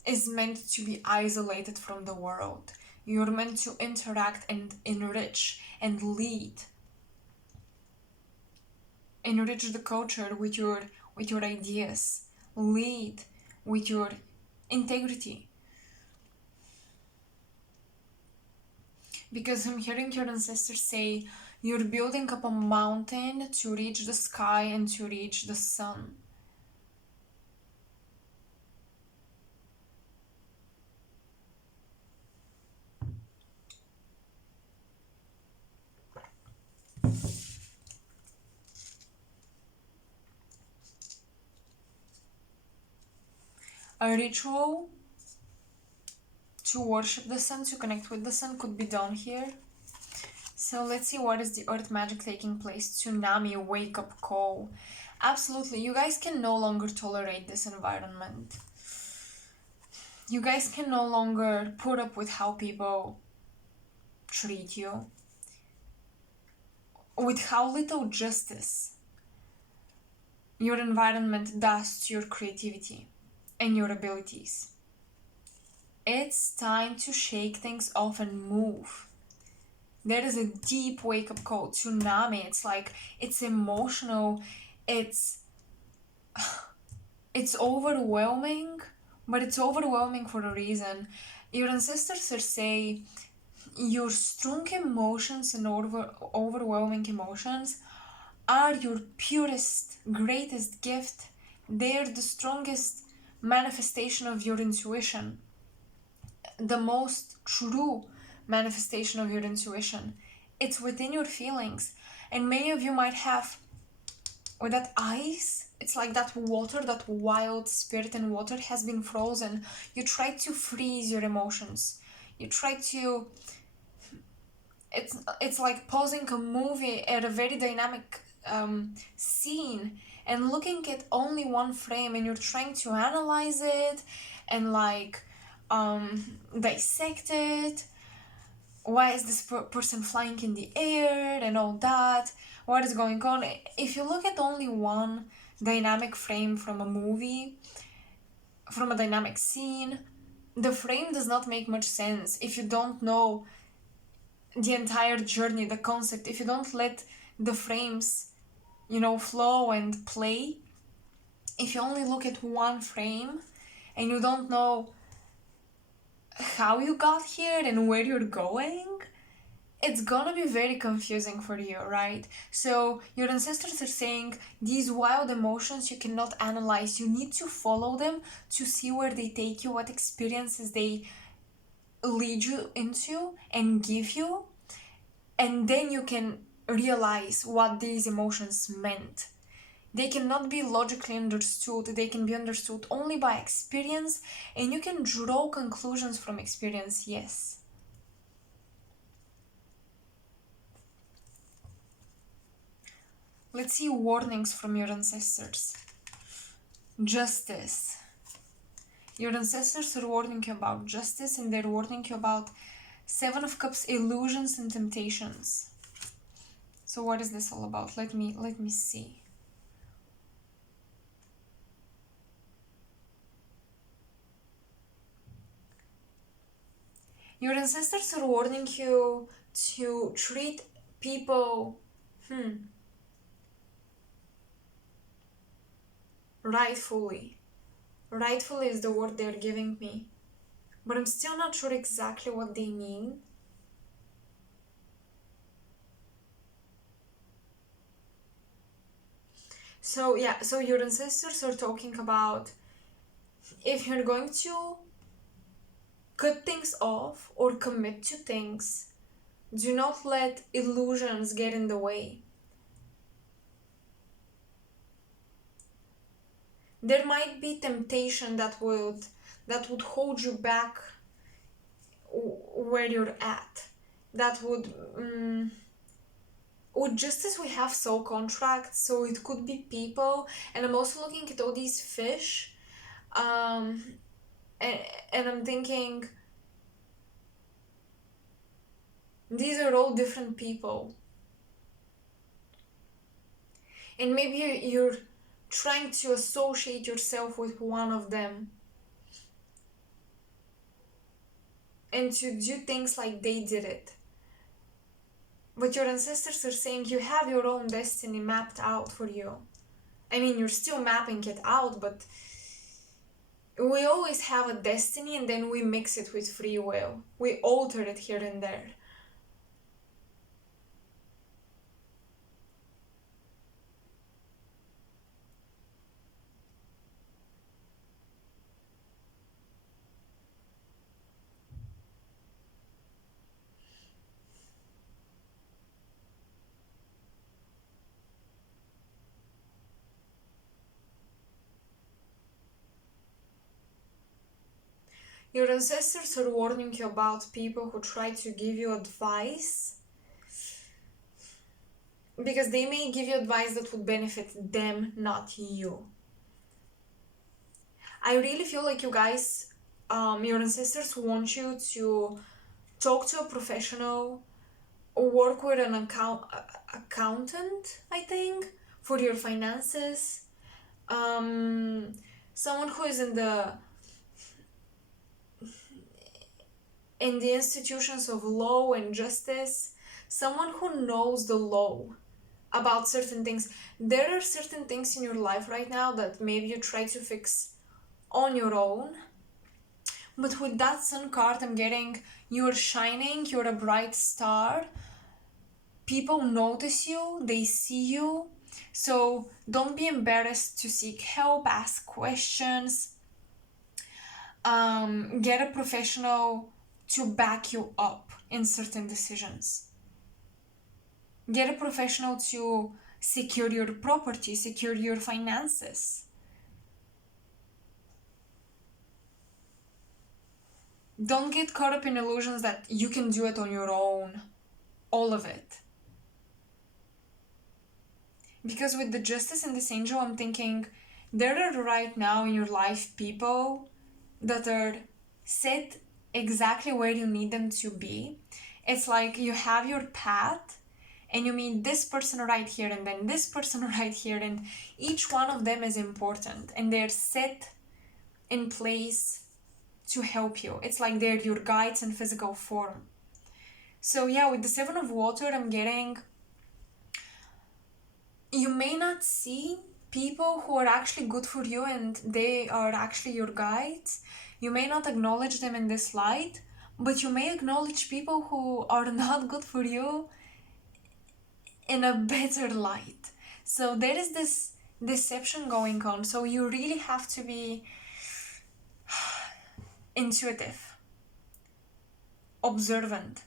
is meant to be isolated from the world. You're meant to interact and enrich and lead. Enrich the culture with your ideas. Lead with your integrity. Because I'm hearing your ancestors say you're building up a mountain to reach the sky and to reach the sun. A ritual to worship the sun, to connect with the sun, could be done here. So let's see, what is the earth magic taking place? Tsunami, wake up call. Absolutely, you guys can no longer tolerate this environment. You guys can no longer put up with how people treat you, with how little justice your environment does to your creativity and your abilities. It's time to shake things off and move. There is a deep wake-up call. Tsunami, it's like, it's emotional, it's overwhelming, but it's overwhelming for a reason. Your ancestors are saying your strong emotions and overwhelming emotions are your purest, greatest gift. They're the strongest manifestation of your intuition, the most true manifestation of your intuition. It's within your feelings. And many of you might have, with that ice, it's like that water, that wild spirit and water has been frozen. You try to freeze your emotions. You try to, it's like pausing a movie at a very dynamic scene and looking at only one frame, and you're trying to analyze it and like dissect it. Why is this person flying in the air and all that? What is going on? If you look at only one dynamic frame from a movie, from a dynamic scene, the frame does not make much sense if you don't know the entire journey, the concept, if you don't let the frames, flow and play. If you only look at one frame and you don't know how you got here and where you're going, it's gonna be very confusing for you, right? So your ancestors are saying these wild emotions you cannot analyze. You need to follow them to see where they take you, what experiences they lead you into and give you, and then you can realize what these emotions meant. They cannot be logically understood. They can be understood only by experience, and you can draw conclusions from experience, yes. Let's see warnings from your ancestors. Justice. Your ancestors are warning you about justice, and they're warning you about Seven of Cups, illusions and temptations. So what is this all about? Let me see. Your ancestors are warning you to treat people rightfully. Rightfully is the word they're giving me, but I'm still not sure exactly what they mean. So your ancestors are talking about, if you're going to cut things off or commit to things, do not let illusions get in the way. There might be temptation that would hold you back where you're at. That would with justice we have soul contracts, so it could be people, and I'm also looking at all these fish, and I'm thinking these are all different people, and maybe you're trying to associate yourself with one of them. and to do things like they did it. But your ancestors are saying you have your own destiny mapped out for you. I mean, you're still mapping it out, but we always have a destiny and then we mix it with free will. We alter it here and there. Your ancestors are warning you about people who try to give you advice, because they may give you advice that would benefit them, not you. I really feel like you guys, your ancestors want you to talk to a professional or work with an accountant, I think, for your finances. Someone who is in the institutions of law and justice, someone who knows the law about certain things. There are certain things in your life right now that maybe you try to fix on your own, but with that sun card I'm getting, you're shining, you're a bright star, people notice you, they see you, so don't be embarrassed to seek help, ask questions, get a professional to back you up in certain decisions. Get a professional to secure your property, secure your finances. Don't get caught up in illusions that you can do it on your own, all of it. Because with the Justice and this Angel, I'm thinking there are right now in your life people that are set exactly where you need them to be. It's like you have your path and you meet this person right here and then this person right here, and each one of them is important and they're set in place to help you. It's like they're your guides in physical form. So yeah, with the Seven of Water, I'm getting, you may not see people who are actually good for you and they are actually your guides. You may not acknowledge them in this light, but you may acknowledge people who are not good for you in a better light. So there is this deception going on. So you really have to be intuitive, observant.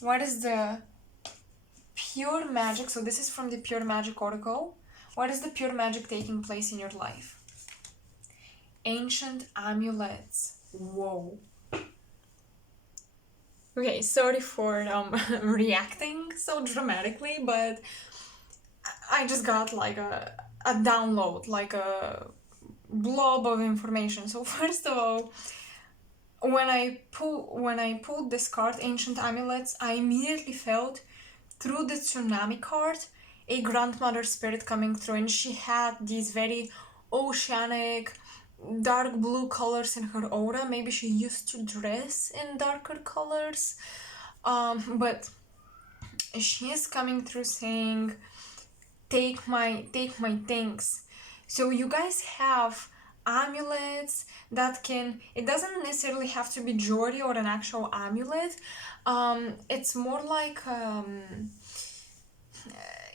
What is the pure magic? So this is from the Pure Magic Oracle. What is the pure magic taking place in your life? Ancient amulets. Whoa. Okay, sorry for reacting so dramatically, but I just got like a download, like a blob of information. So first of all, when I pulled this card, Ancient Amulets, I immediately felt through the Tsunami card a grandmother spirit coming through, and she had these very oceanic dark blue colors in her aura. Maybe she used to dress in darker colors, but she is coming through saying, take my things. So you guys have amulets that can, it doesn't necessarily have to be jewelry or an actual amulet. It's more like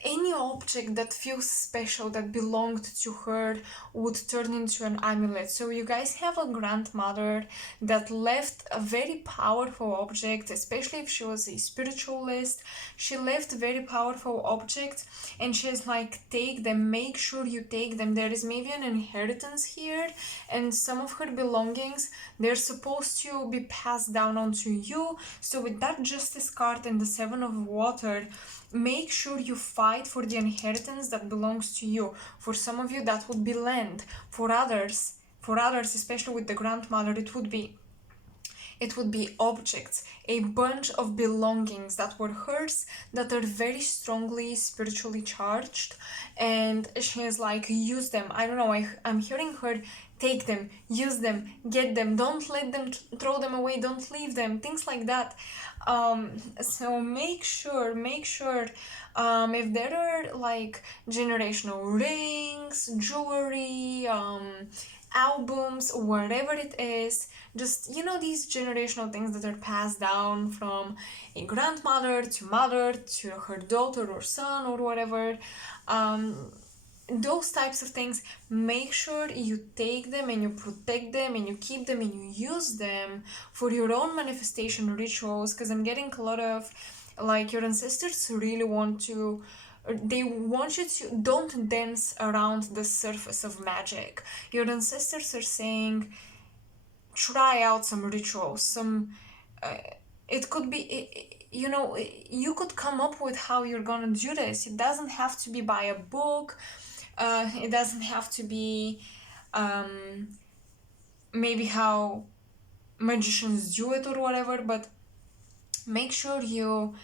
any object that feels special, that belonged to her, would turn into an amulet. So you guys have a grandmother that left a very powerful object, especially if she was a spiritualist. She left a very powerful object and she's like, take them, make sure you take them. There is maybe an inheritance here, and some of her belongings, they're supposed to be passed down onto you. So with that Justice card and the Seven of Water, make sure you fight for the inheritance that belongs to you. For some of you, that would be land. For others, especially with the grandmother, it would be objects. a bunch of belongings that were hers that are very strongly spiritually charged, and she is like, use them. I don't know, I'm hearing her, take them, use them, get them, don't let them throw them away, don't leave them, things like that. So make sure if there are like generational rings, jewelry, albums, whatever it is, just, you know, these generational things that are passed down from a grandmother to mother to her daughter or son or whatever, those types of things, make sure you take them and you protect them and you keep them and you use them for your own manifestation rituals, because I'm getting a lot of, like, your ancestors really want to, they want you to don't dance around the surface of magic. Your ancestors are saying, try out some rituals, some it could be, you know, you could come up with how you're gonna do this. It doesn't have to be by a book, it doesn't have to be maybe how magicians do it or whatever, but make sure you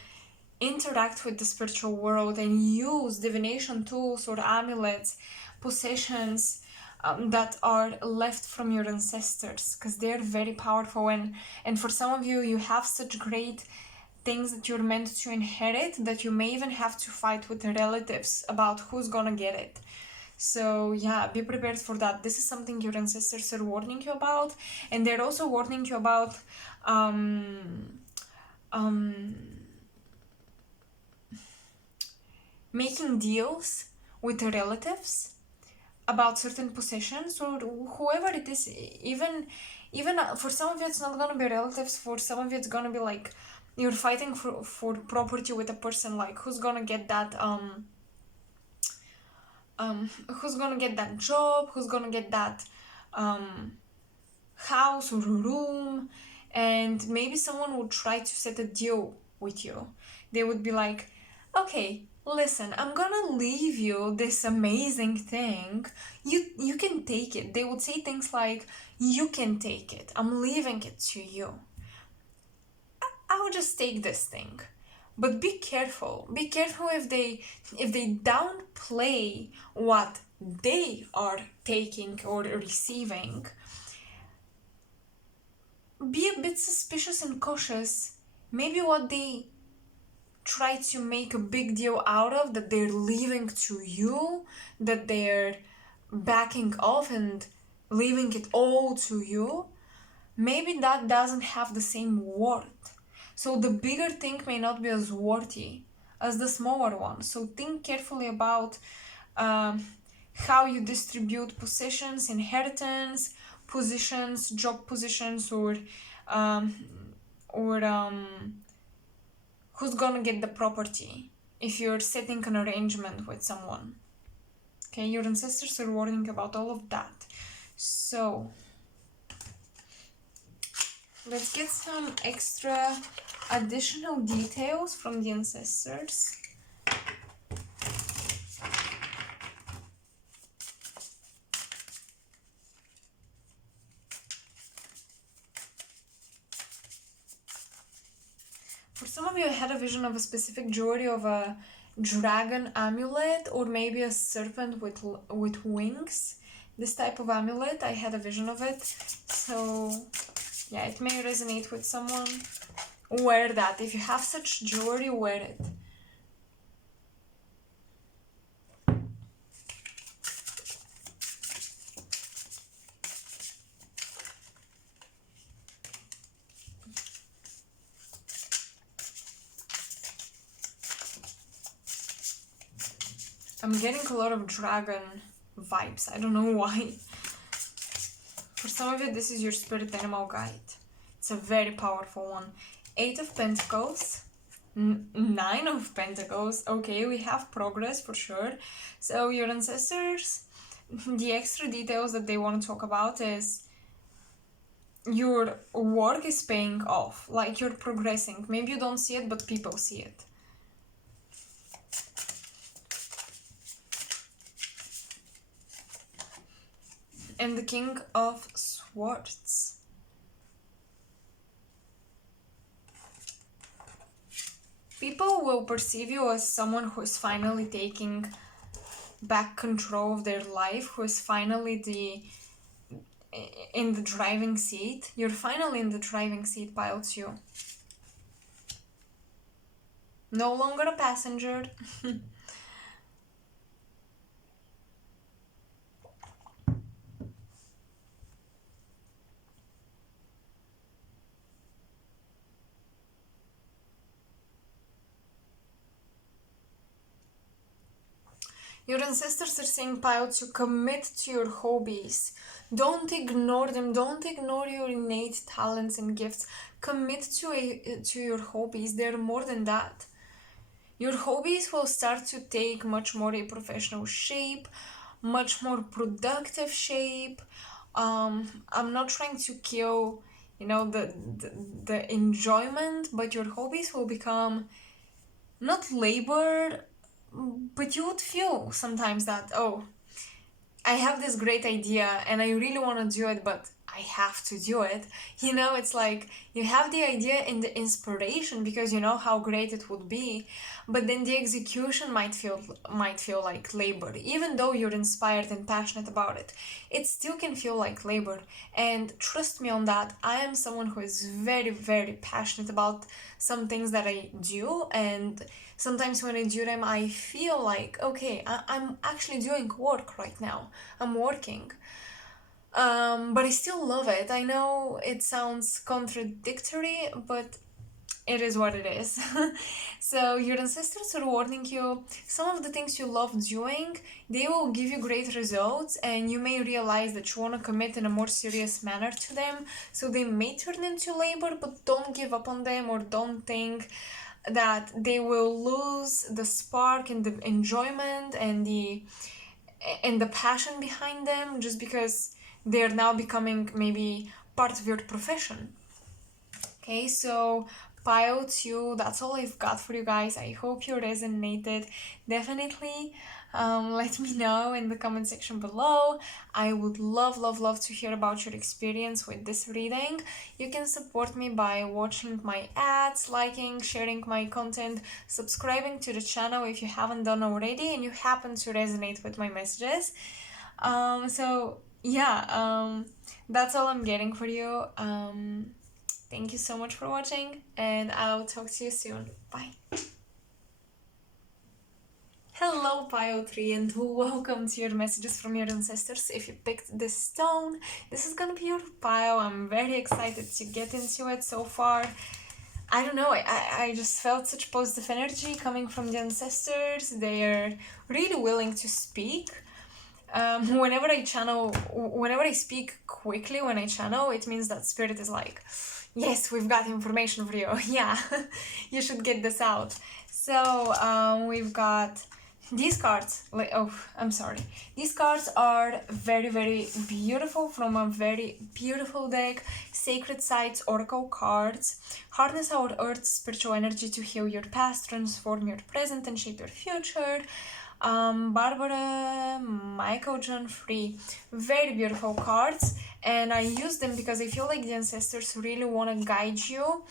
interact with the spiritual world and use divination tools or amulets, possessions that are left from your ancestors, because they're very powerful. And for some of you, you have such great things that you're meant to inherit that you may even have to fight with the relatives about who's gonna get it. So yeah, be prepared for that. This is something your ancestors are warning you about, and they're also warning you about making deals with the relatives about certain possessions or whoever it is. Even for some of you, it's not gonna be relatives. For some of you, it's gonna be like you're fighting for property with a person, like who's gonna get that who's gonna get that job, who's gonna get that house or room. And maybe someone would try to set a deal with you. They would be like, okay, listen, I'm gonna leave you this amazing thing, you can take it. They would say things like, you can take it, I'm leaving it to you, I'll just take this thing. But be careful if they downplay what they are taking or receiving. Be a bit suspicious and cautious. Maybe what they try to make a big deal out of, that they're leaving to you, that they're backing off and leaving it all to you, maybe that doesn't have the same worth. So the bigger thing may not be as worthy as the smaller one. So think carefully about how you distribute possessions, inheritance, positions, job positions, or who's gonna get the property if you're setting an arrangement with someone. Okay, your ancestors are warning about all of that. So let's get some extra additional details from the ancestors. For some of you, I had a vision of a specific jewelry of a dragon amulet, or maybe a serpent with wings. This type of amulet, I had a vision of it. So yeah, it may resonate with someone. Wear that. If you have such jewelry, wear it. I'm getting a lot of dragon vibes. I don't know why. For some of you, this is your spirit animal guide. It's a very powerful one. 8 of Pentacles, 9 of Pentacles. Okay, we have progress for sure. So your ancestors, the extra details that they want to talk about is your work is paying off. Like, you're progressing. Maybe you don't see it, but people see it. And the King of Swords. will perceive you as someone who is finally taking back control of their life, who is finally in the driving seat. You're finally in the driving seat, Pile 2. No longer a passenger. Your ancestors are saying, Pile, to commit to your hobbies. Don't ignore them. Don't ignore your innate talents and gifts. Commit to your hobbies. They're more than that. Your hobbies will start to take much more a professional shape, much more productive shape. I'm not trying to kill, the enjoyment, but your hobbies will become not labor, but you would feel sometimes that, oh, I have this great idea and I really want to do it, but I have to do it. It's like you have the idea and the inspiration because you know how great it would be, but then the execution might feel like labor. Even though you're inspired and passionate about it, it still can feel like labor. And trust me on that, I am someone who is very, very passionate about some things that I do, and sometimes when I do them, I feel like, okay, I'm actually doing work right now. I'm working. But I still love it. I know it sounds contradictory, but it is what it is. So your ancestors are warning you, some of the things you love doing, they will give you great results, and you may realize that you want to commit in a more serious manner to them. So they may turn into labor, but don't give up on them, or don't think that they will lose the spark and the enjoyment and the passion behind them just because they're now becoming maybe part of your profession. Okay, so Pile 2, that's all I've got for you guys. I hope you resonated. Definitely let me know in the comment section below. I would love, love, love to hear about your experience with this reading. You can support me by watching my ads, liking, sharing my content, subscribing to the channel if you haven't done already and you happen to resonate with my messages. That's all I'm getting for you. Thank you so much for watching, and I'll talk to you soon. Bye. Hello, Pile 3, and welcome to your messages from your ancestors. If you picked this stone, this is gonna be your pile. I'm very excited to get into it so far. I don't know, I just felt such positive energy coming from the ancestors. They are really willing to speak. Whenever I speak quickly when I channel, it means that spirit is like, yes, we've got information for you. Yeah, you should get this out. So we've got these cards. These cards are very, very beautiful from a very beautiful deck. Sacred Sites Oracle cards. Harness our Earth's spiritual energy to heal your past, transform your present, and shape your future. Barbara, Michael John Free. Very beautiful cards, and I use them because I feel like the ancestors really want to guide you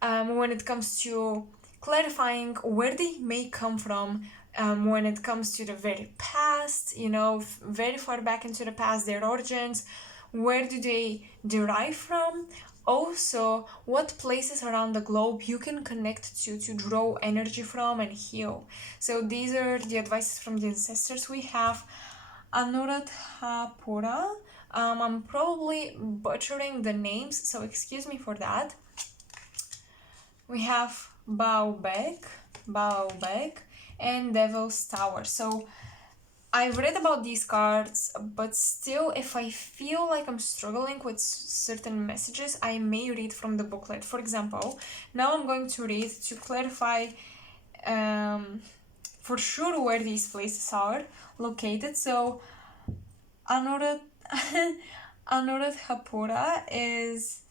when it comes to clarifying where they may come from, when it comes to the very past, very far back into the past, their origins, where do they derive from? Also, what places around the globe you can connect to draw energy from and heal. So these are the advices from the ancestors. We have Anuradhapura. I'm probably butchering the names, so excuse me for that. We have Baalbek, and Devil's Tower. So I've read about these cards, but still, if I feel like I'm struggling with certain messages, I may read from the booklet. For example, now I'm going to read to clarify for sure where these places are located. So Anuradhapura is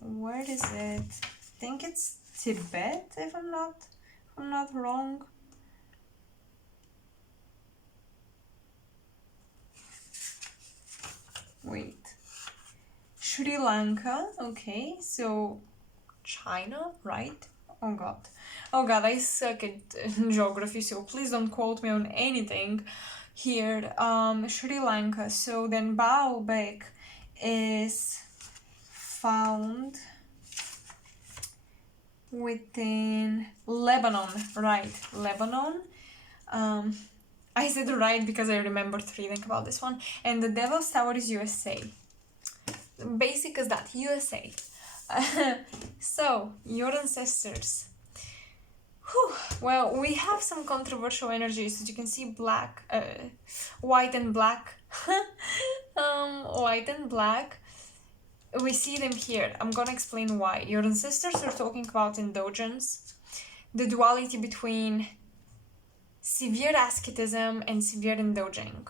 where is it? I think it's Tibet, if I'm not wrong. Wait, Sri Lanka. Okay, so China, right? Oh god, I suck at geography, so please don't quote me on anything here. Sri Lanka. So then Baalbek is found within Lebanon, right? Lebanon. I said right because I remembered reading about this one. And the Devil's Tower is USA. Basic as that, USA. So, your ancestors. Whew. Well, we have some controversial energies. As you can see, white and black. White and black. We see them here. I'm gonna explain why. Your ancestors are talking about indulgence, the duality between severe asceticism and severe indulging.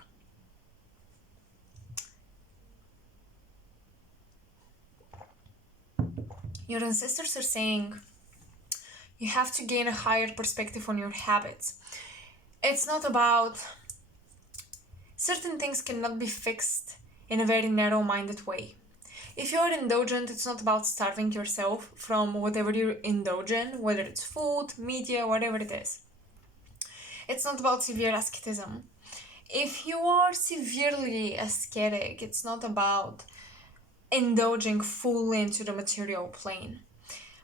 Your ancestors are saying you have to gain a higher perspective on your habits. It's not about... Certain things cannot be fixed in a very narrow-minded way. If you're indulgent, it's not about starving yourself from whatever you indulge in, whether it's food, media, whatever it is. It's not about severe asceticism. If you are severely ascetic, it's not about indulging fully into the material plane.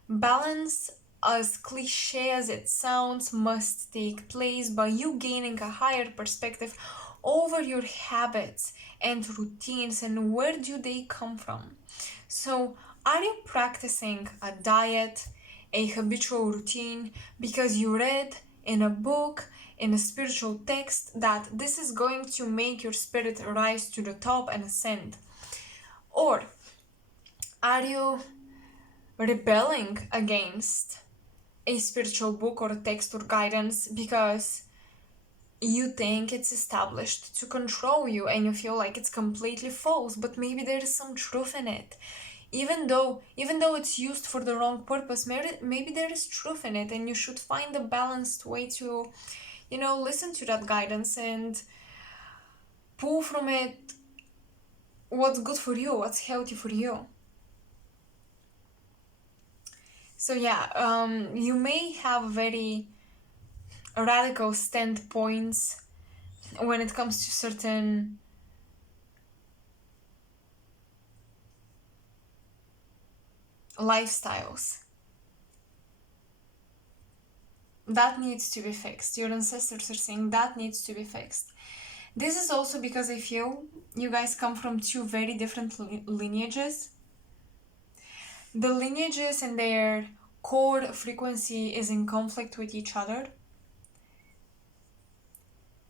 Balance, as cliche as it sounds, must take place by you gaining a higher perspective over your habits and routines and where do they come from. So, are you practicing a diet, a habitual routine, because you read in a book, in a spiritual text, that this is going to make your spirit rise to the top and ascend? Or are you rebelling against a spiritual book or a text or guidance because you think it's established to control you and you feel like it's completely false, but maybe there is some truth in it? Even though it's used for the wrong purpose, maybe there is truth in it, and you should find a balanced way to, listen to that guidance and pull from it what's good for you, what's healthy for you. So yeah, you may have very radical standpoints when it comes to certain lifestyles. That needs to be fixed. Your ancestors are saying that needs to be fixed. This is also because I feel you guys come from two very different lineages. The lineages and their core frequency is in conflict with each other.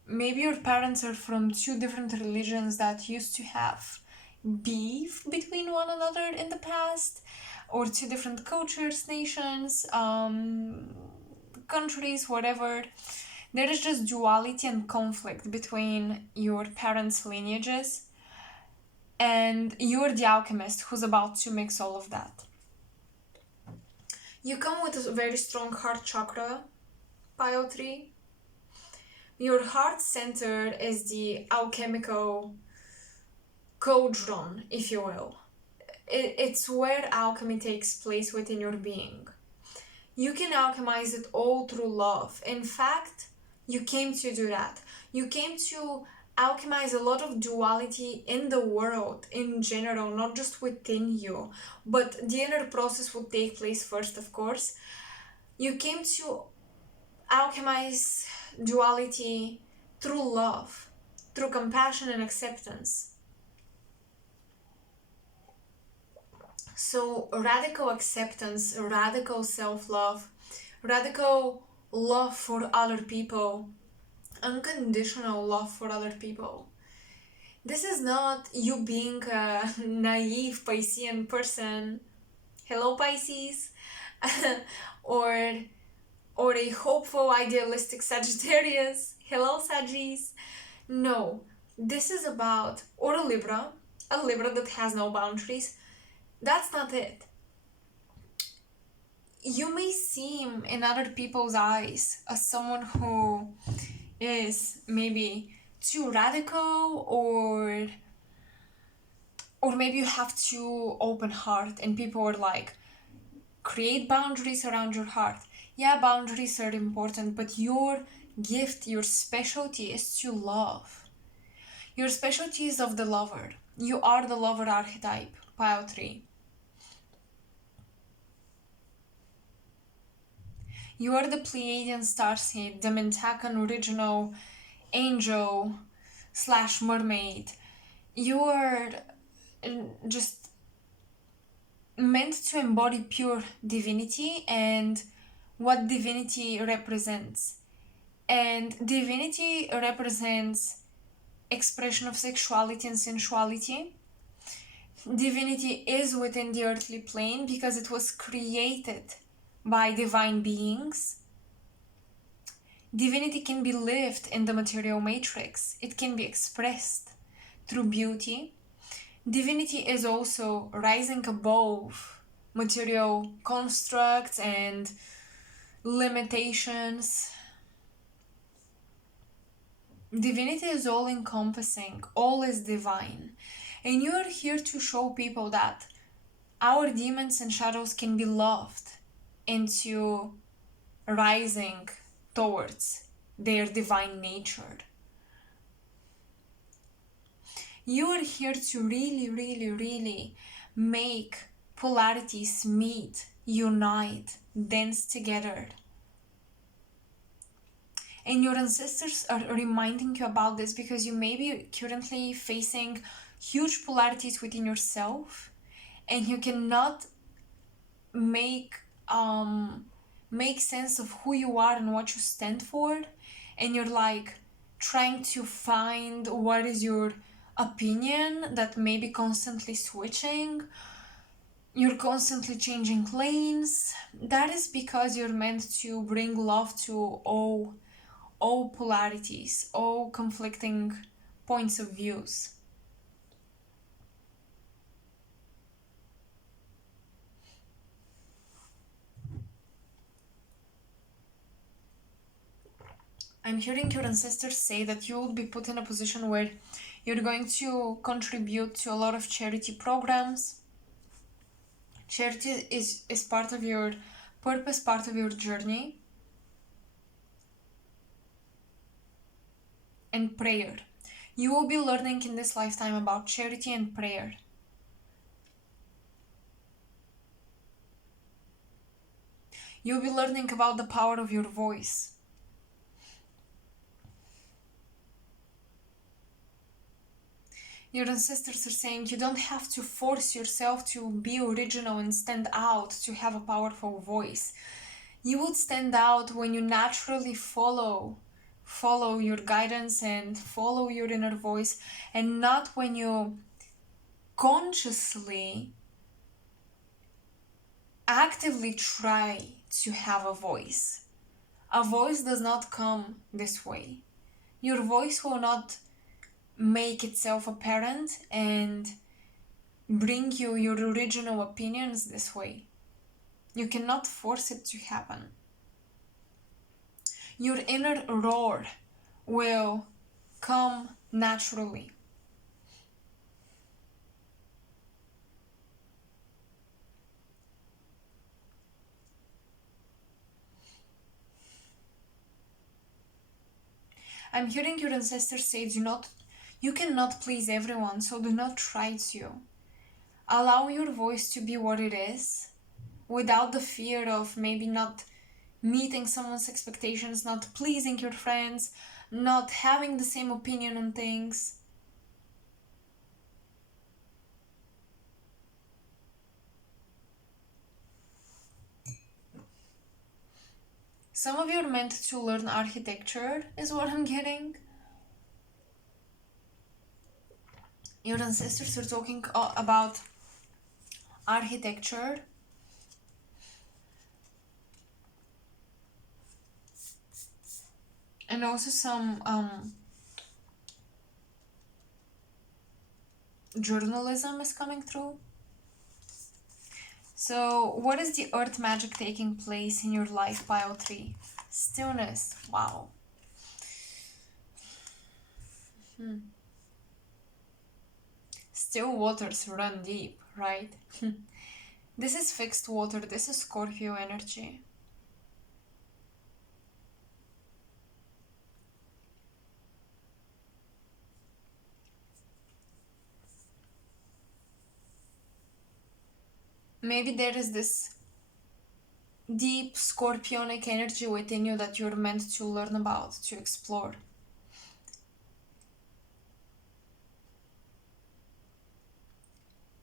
Maybe your parents are from two different religions that used to have beef between one another in the past, or two different cultures, nations, countries, whatever. There is just duality and conflict between your parents' lineages, and you're the alchemist who's about to mix all of that. You come with a very strong heart chakra, pile 3. Your heart center is the alchemical cauldron, if you will. It's where alchemy takes place within your being. You can alchemize it all through love. In fact, you came to do that. You came to alchemize a lot of duality in the world in general, not just within you, but the inner process would take place first, of course. You came to alchemize duality through love, through compassion and acceptance. So radical acceptance, radical self-love, radical love for other people, unconditional love for other people. This is not you being a naive Piscean person, hello Pisces, or a hopeful, idealistic Sagittarius, hello Saggies. No, this is about, or a Libra that has no boundaries. That's not it. You may seem in other people's eyes as someone who is maybe too radical or or maybe you have too open heart and people are like, create boundaries around your heart. Yeah, boundaries are important, but your gift, your specialty is to love. Your specialty is of the lover. You are the lover archetype, pile 3. You are the Pleiadian starseed, the Mentakan original angel / mermaid. You are just meant to embody pure divinity and what divinity represents. And divinity represents expression of sexuality and sensuality. Divinity is within the earthly plane because it was created by divine beings. Divinity can be lived in the material matrix. It can be expressed through beauty. Divinity is also rising above material constructs and limitations. Divinity is all encompassing, all is divine. And you are here to show people that our demons and shadows can be loved into rising towards their divine nature. You are here to really make polarities meet, unite, dance together. And your ancestors are reminding you about this because you may be currently facing huge polarities within yourself and you cannot make sense of who you are and what you stand for, and you're like trying to find what is your opinion that may be constantly switching. You're constantly changing lanes. That is because you're meant to bring love to all polarities, all conflicting points of views. I'm hearing your ancestors say that you will be put in a position where you're going to contribute to a lot of charity programs. Charity is part of your purpose, part of your journey. And prayer. You will be learning in this lifetime about charity and prayer. You'll be learning about the power of your voice. Your ancestors are saying you don't have to force yourself to be original and stand out to have a powerful voice. You would stand out when you naturally follow your guidance and follow your inner voice, and not when you consciously actively try to have a voice. A voice does not come this way. Your voice will not make itself apparent and bring you your original opinions this way. You cannot force it to happen. Your inner roar will come naturally. I'm hearing your ancestors say, you cannot please everyone, so do not try to. Allow your voice to be what it is, without the fear of maybe not meeting someone's expectations, not pleasing your friends, not having the same opinion on things. Some of you are meant to learn architecture, is what I'm getting. Your ancestors are talking about architecture. And also some journalism is coming through. So what is the earth magic taking place in your life, pile 3? Stillness. Wow. still waters run deep, right? This is fixed water, this is Scorpio energy. Maybe there is this deep scorpionic energy within you that you're meant to learn about, to explore.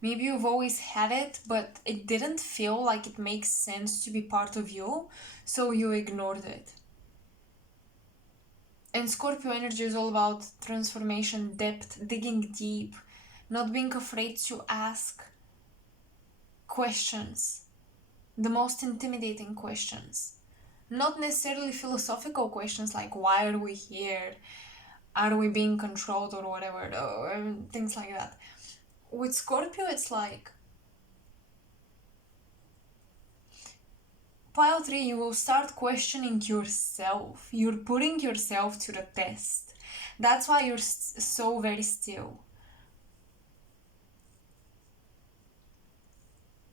Maybe you've always had it, but it didn't feel like it makes sense to be part of you, so you ignored it. And Scorpio energy is all about transformation, depth, digging deep, not being afraid to ask questions, the most intimidating questions. Not necessarily philosophical questions like why are we here? Are we being controlled or whatever, or things like that. With Scorpio, it's like pile 3, you will start questioning yourself. You're putting yourself to the test. That's why you're so very still.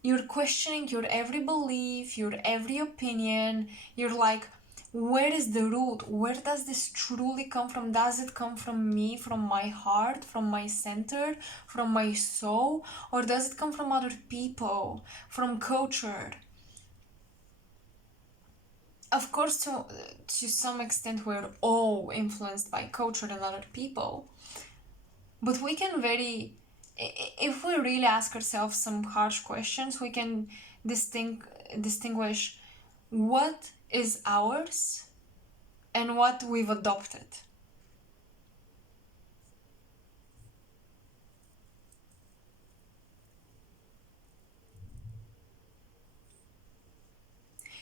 You're questioning your every belief, your every opinion. You're like, where is the root? Where does this truly come from? Does it come from me, from my heart, from my center, from my soul? Or does it come from other people, from culture? Of course, to some extent, we're all influenced by culture and other people. But we can if we really ask ourselves some harsh questions, we can distinguish what is ours and what we've adopted.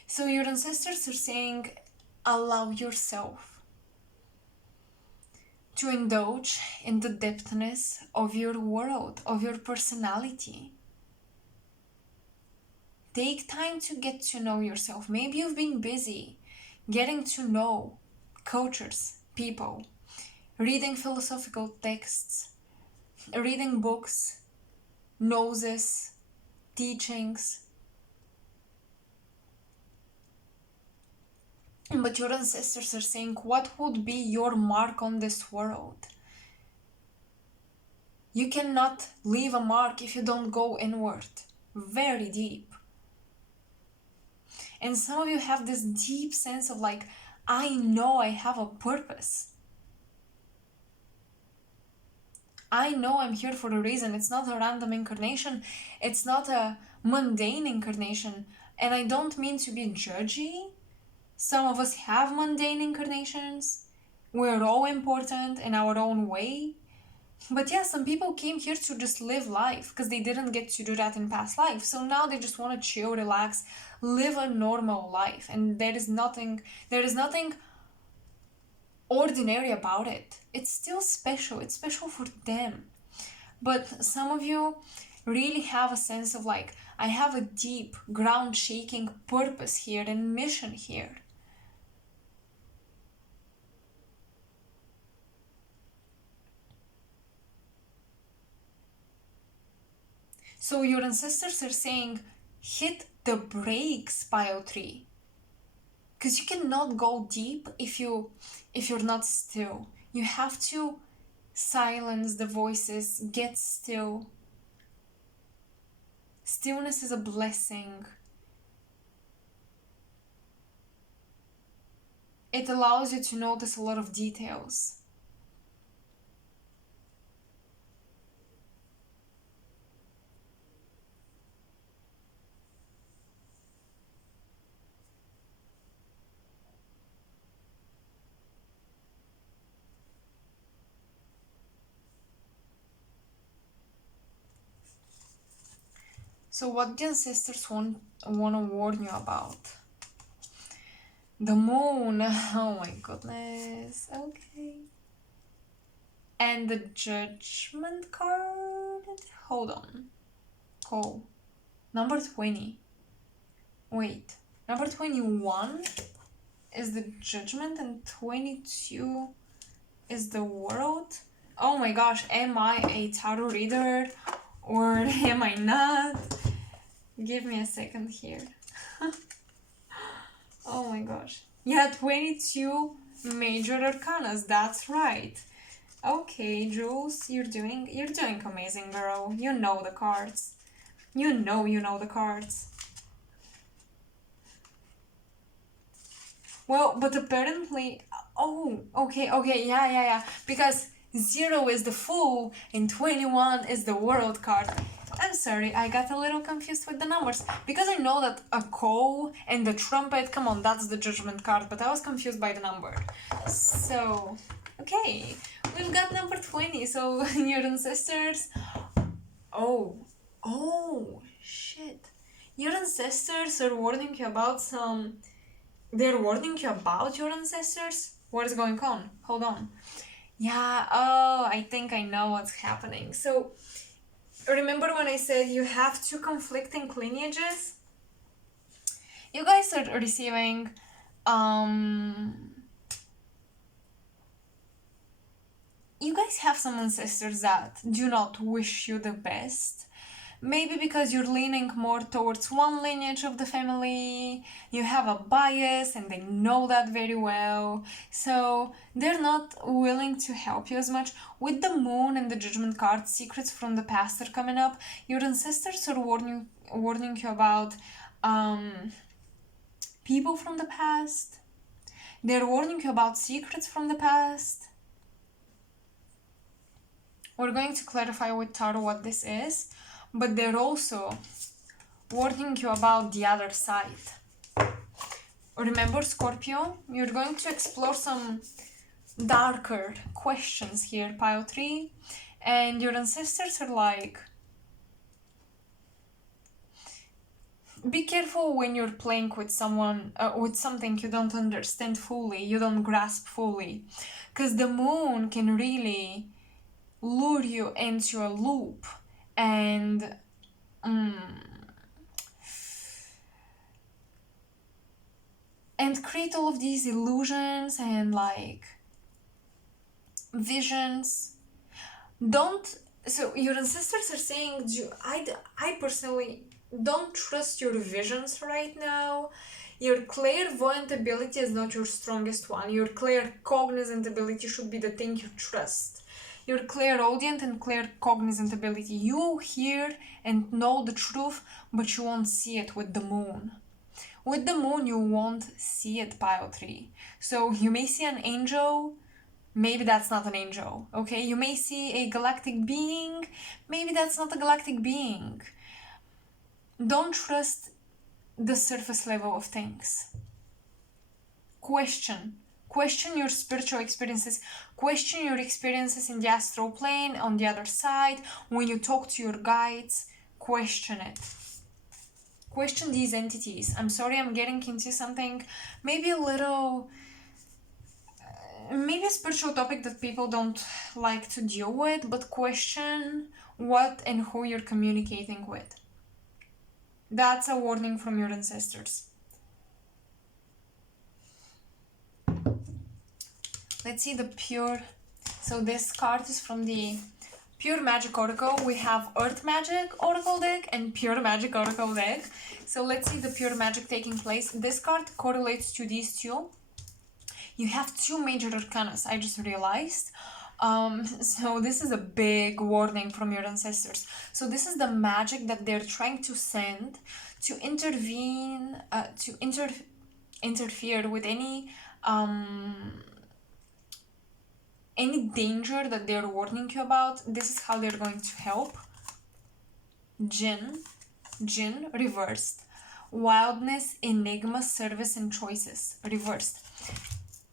So your ancestors are saying, allow yourself to indulge in the depthness of your world, of your personality. Take time to get to know yourself. Maybe you've been busy getting to know cultures, people, reading philosophical texts, reading books, noses, teachings. But your ancestors are saying, what would be your mark on this world? You cannot leave a mark if you don't go inward, very deep. And some of you have this deep sense of like, I know I have a purpose. I know I'm here for a reason. It's not a random incarnation. It's not a mundane incarnation. And I don't mean to be judgy. Some of us have mundane incarnations. We're all important in our own way. But yeah, some people came here to just live life because they didn't get to do that in past life. So now they just want to chill, relax, live a normal life. And there is nothing ordinary about it. It's still special. It's special for them. But some of you really have a sense of like, I have a deep, ground-shaking purpose here and mission here. So your ancestors are saying, hit the brakes, pile 3. Because you cannot go deep if you're not still. You have to silence the voices, get still. Stillness is a blessing. It allows you to notice a lot of details. So what the ancestors want to warn you about? The moon. Oh my goodness. Okay. And the judgment card. Hold on. Oh. Number 20. Wait. Number 21 is the judgment and 22 is the world. Oh my gosh, am I a tarot reader or am I not? Give me a second here. Oh my gosh. Yeah, 22 major arcanas, that's right. Okay, Jules, you're doing amazing, girl. You know the cards. You know the cards. Well, but apparently, oh, okay, yeah. Because 0 is the Fool and 21 is the World card. I'm sorry, I got a little confused with the numbers. Because I know that a cow and the trumpet, come on, that's the Judgment card, but I was confused by the number. So, okay, we've got number 20, so your ancestors... Oh, shit. Your ancestors are warning you about some... They're warning you about your ancestors? What is going on? Hold on. Yeah, oh, I think I know what's happening. So, remember when I said you have two conflicting lineages? You guys are receiving, you guys have some ancestors that do not wish you the best. Maybe because you're leaning more towards one lineage of the family, you have a bias and they know that very well. So they're not willing to help you as much. With the moon and the judgment card, secrets from the past are coming up. Your ancestors are warning you about people from the past. They're warning you about secrets from the past. We're going to clarify with Tarot what this is. But they're also warning you about the other side. Remember, Scorpio, you're going to explore some darker questions here, pile 3. And your ancestors are like, be careful when you're playing with someone, with something you don't understand fully, you don't grasp fully. Because the moon can really lure you into a loop. And create all of these illusions and like visions. So your ancestors are saying, I personally don't trust your visions right now. Your clairvoyant ability is not your strongest one. Your claircognizant ability should be the thing you trust. Your clairaudient and claircognizant ability, you hear and know the truth, but you won't see it with the moon. With the moon, you won't see it, pile 3. So you may see an angel, maybe that's not an angel, okay? You may see a galactic being, maybe that's not a galactic being. Don't trust the surface level of things. Question your spiritual experiences. Question your experiences in the astral plane, on the other side, when you talk to your guides. Question it. Question these entities. I'm sorry, I'm getting into something maybe a little... maybe a spiritual topic that people don't like to deal with, but question what and who you're communicating with. That's a warning from your ancestors. Let's see the pure... So this card is from the Pure Magic Oracle. We have Earth Magic Oracle deck and Pure Magic Oracle deck. So let's see the Pure Magic taking place. This card correlates to these two. You have two major arcanas, I just realized. So this is a big warning from your ancestors. So this is the magic that they're trying to send to intervene, interfere with any danger that they're warning you about. This is how they're going to help. Jinn reversed. Wildness, enigma, service, and choices reversed.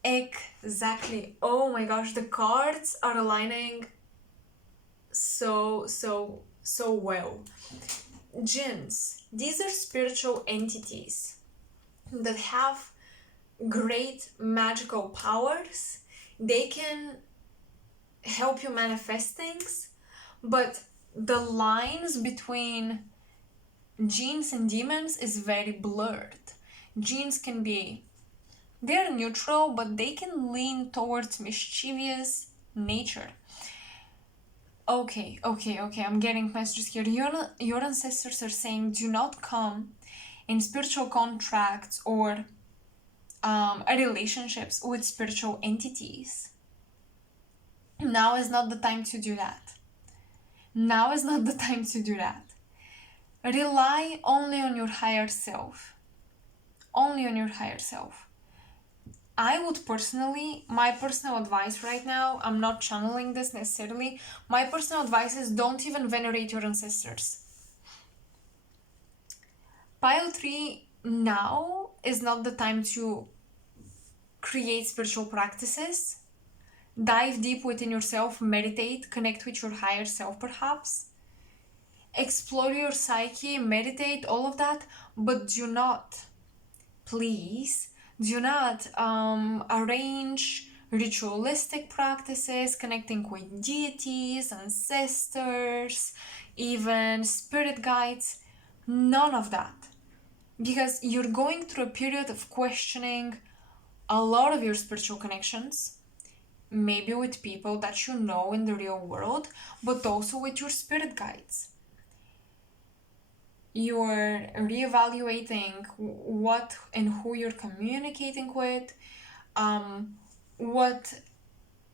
Exactly. Oh my gosh, the cards are aligning so well. Jinns, these are spiritual entities that have great magical powers. They can help you manifest things, but the lines between jinns and demons is very blurred. Jinns can be... they're neutral, but they can lean towards mischievous nature. Okay, I'm getting messages here. Your ancestors are saying do not come in spiritual contracts or relationships with spiritual entities. Now is not the time to do that. Now is not the time to do that. Rely only on your higher self. Only on your higher self. I would personally, my personal advice right now, I'm not channeling this necessarily, my personal advice is don't even venerate your ancestors. Pile 3 now is not the time to create spiritual practices. Dive deep within yourself, meditate, connect with your higher self perhaps. Explore your psyche, meditate, all of that, but do not, please, do not arrange ritualistic practices, connecting with deities, ancestors, even spirit guides, none of that. Because you're going through a period of questioning a lot of your spiritual connections, maybe with people that you know in the real world, but also with your spirit guides. You're reevaluating what and who you're communicating with, what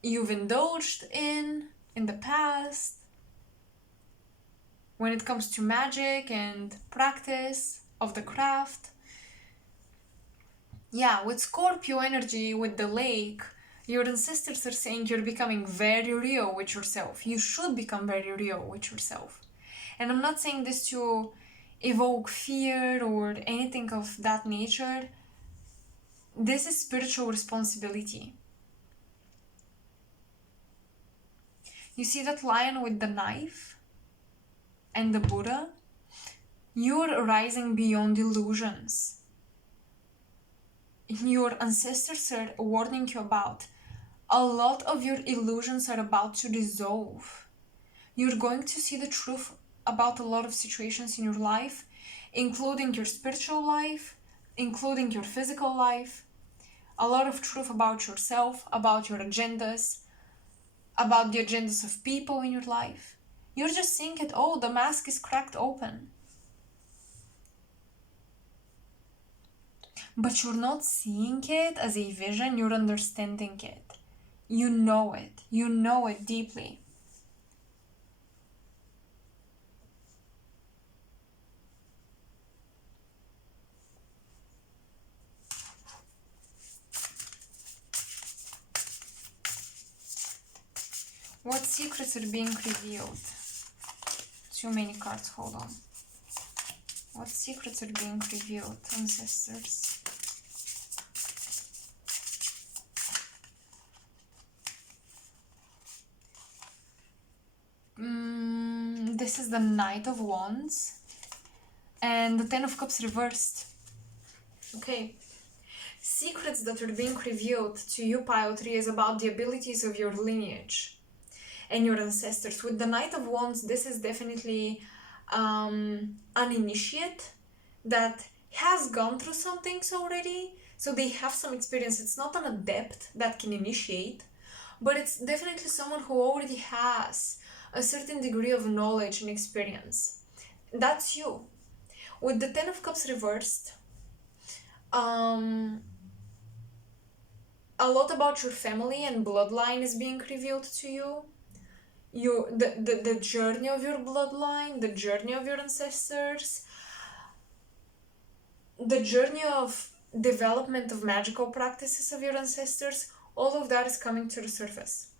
you've indulged in the past when it comes to magic and practice of the craft. Yeah, with Scorpio energy, with the lake, your ancestors are saying you're becoming very real with yourself. You should become very real with yourself. And I'm not saying this to evoke fear or anything of that nature. This is spiritual responsibility. You see that lion with the knife and the Buddha? You're rising beyond illusions. Your ancestors are warning you about a lot of your illusions are about to dissolve. You're going to see the truth about a lot of situations in your life, including your spiritual life, including your physical life, a lot of truth about yourself, about your agendas, about the agendas of people in your life. You're just seeing it, oh, the mask is cracked open. But you're not seeing it as a vision, you're understanding it. You know it deeply. What secrets are being revealed? Too many cards, hold on. What secrets are being revealed, ancestors? This is the Knight of Wands and the Ten of Cups reversed. Okay. Secrets that are being revealed to you, Pile 3, is about the abilities of your lineage and your ancestors. With the Knight of Wands, this is definitely an initiate that has gone through some things already, so they have some experience. It's not an adept that can initiate, but it's definitely someone who already has a certain degree of knowledge and experience. That's you. With the Ten of Cups reversed, a lot about your family and bloodline is being revealed to you. The journey of your bloodline, the journey of your ancestors, the journey of development of magical practices of your ancestors, all of that is coming to the surface.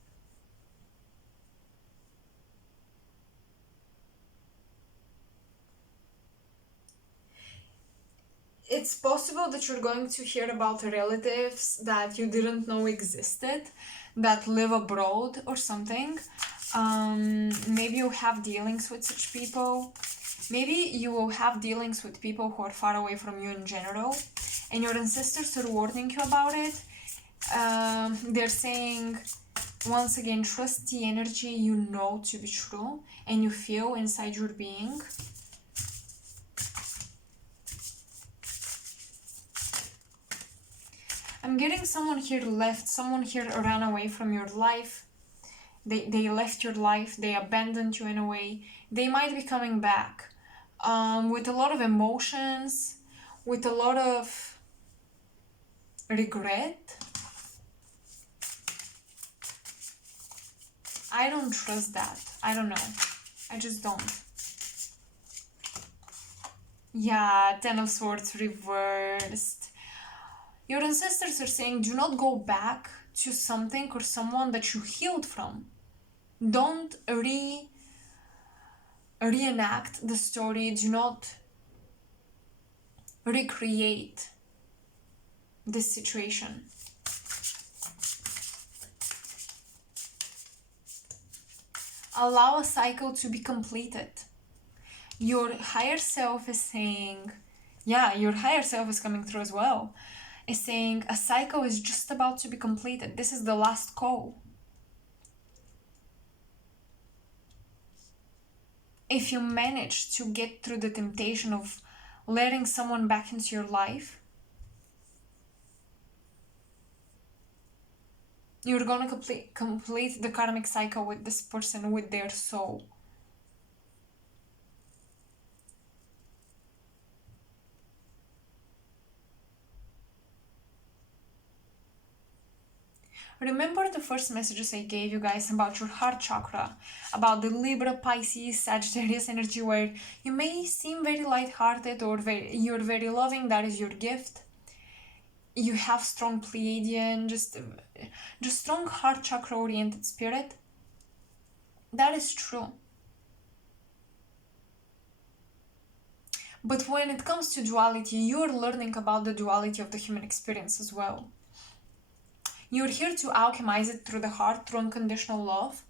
It's possible that you're going to hear about relatives that you didn't know existed, that live abroad or something. Maybe you have dealings with such people. Maybe you will have dealings with people who are far away from you in general, and your ancestors are warning you about it. They're saying, once again, trust the energy you know to be true and you feel inside your being. I'm getting someone here left, someone here ran away from your life, they left your life, they abandoned you in a way, they might be coming back with a lot of emotions, with a lot of regret. I don't trust that. I don't know. I just don't. Yeah, Ten of Swords reversed. Your ancestors are saying do not go back to something or someone that you healed from. Don't reenact the story. Do not recreate this situation. Allow a cycle to be completed. Your higher self is saying, yeah, your higher self is coming through as well, is saying a cycle is just about to be completed. This is the last call. If you manage to get through the temptation of letting someone back into your life, you're gonna complete the karmic cycle with this person, with their soul. Remember the first messages I gave you guys about your heart chakra, about the Libra, Pisces, Sagittarius energy, where you may seem very light-hearted or you're very loving. That is your gift. You have strong Pleiadian, just strong heart chakra oriented spirit. That is true. But when it comes to duality, you're learning about the duality of the human experience as well. You're here to alchemize it through the heart, through unconditional love,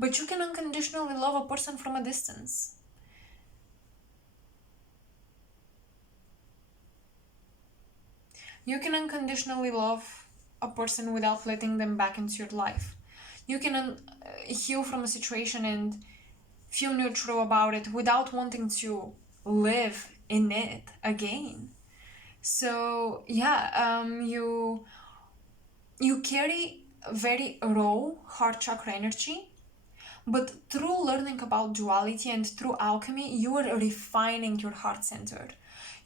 but you can unconditionally love a person from a distance. You can unconditionally love a person without letting them back into your life. You can heal from a situation and feel neutral about it without wanting to live in it again. So yeah, you carry very raw heart chakra energy, but through learning about duality and through alchemy, you are refining your heart center.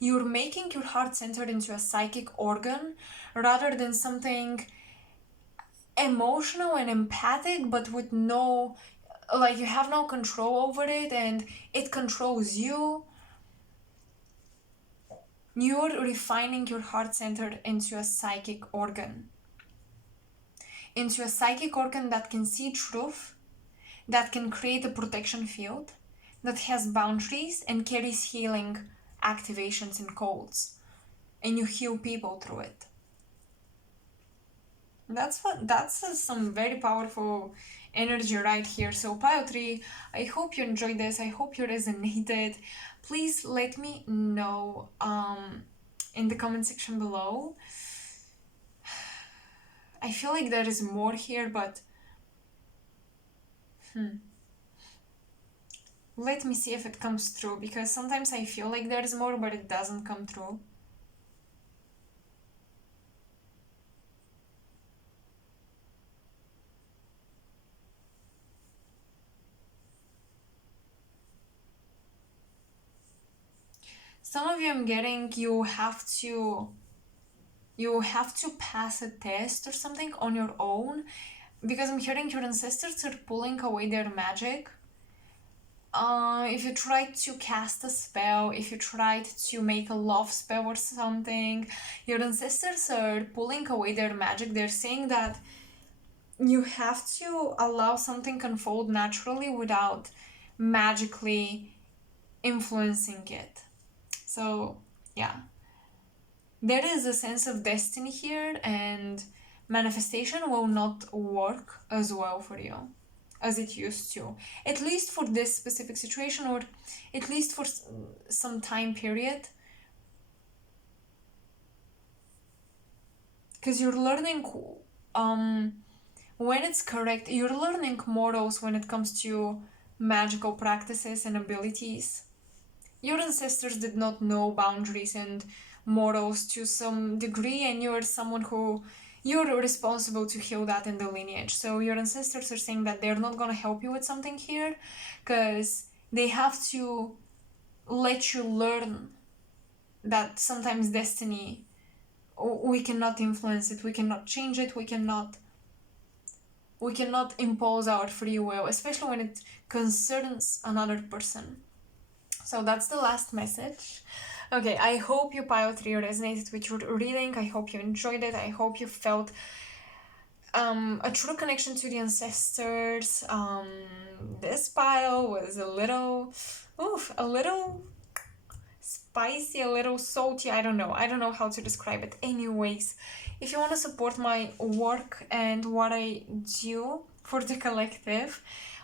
You're making your heart center into a psychic organ rather than something emotional and empathic, but with no, like, you have no control over it and it controls you. You're refining your heart center into a psychic organ. Into a psychic organ that can see truth, that can create a protection field, that has boundaries and carries healing activations and codes. And you heal people through it. That's some very powerful energy right here. So Pile 3, I hope you enjoyed this. I hope you resonated. Please let me know in the comment section below. I feel like there is more here, but let me see if it comes through, because sometimes I feel like there is more, but it doesn't come through. Some of you I'm getting, you have to pass a test or something on your own, because I'm hearing your ancestors are pulling away their magic. If you tried to cast a spell, if you tried to make a love spell or something, your ancestors are pulling away their magic. They're saying that you have to allow something unfold naturally without magically influencing it. So yeah, there is a sense of destiny here, and manifestation will not work as well for you as it used to, at least for this specific situation, or at least for some time period, because you're learning when it's correct. You're learning morals when it comes to magical practices and abilities. Your ancestors did not know boundaries and morals to some degree, and you're someone who you're responsible to heal that in the lineage. So your ancestors are saying that they're not going to help you with something here because they have to let you learn that sometimes destiny, we cannot influence it, we cannot change it, we cannot impose our free will, especially when it concerns another person. So that's the last message. Okay, I hope you pile 3 resonated with your reading. I hope you enjoyed it. I hope you felt a true connection to the ancestors. This pile was a little spicy, a little salty. I don't know how to describe it. Anyways, if you want to support my work and what I do for the collective,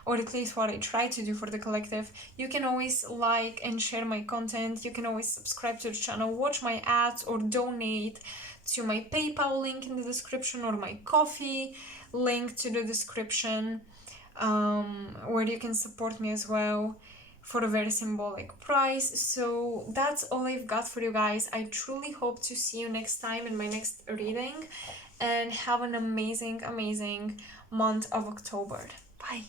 or at least what I try to do for the collective, you can always like and share my content. You can always subscribe to the channel, watch my ads, or donate to my PayPal link in the description, or my Ko-fi link to the description, where you can support me as well for a very symbolic price. So that's all I've got for you guys. I truly hope to see you next time in my next reading, and have an amazing month of October. Bye.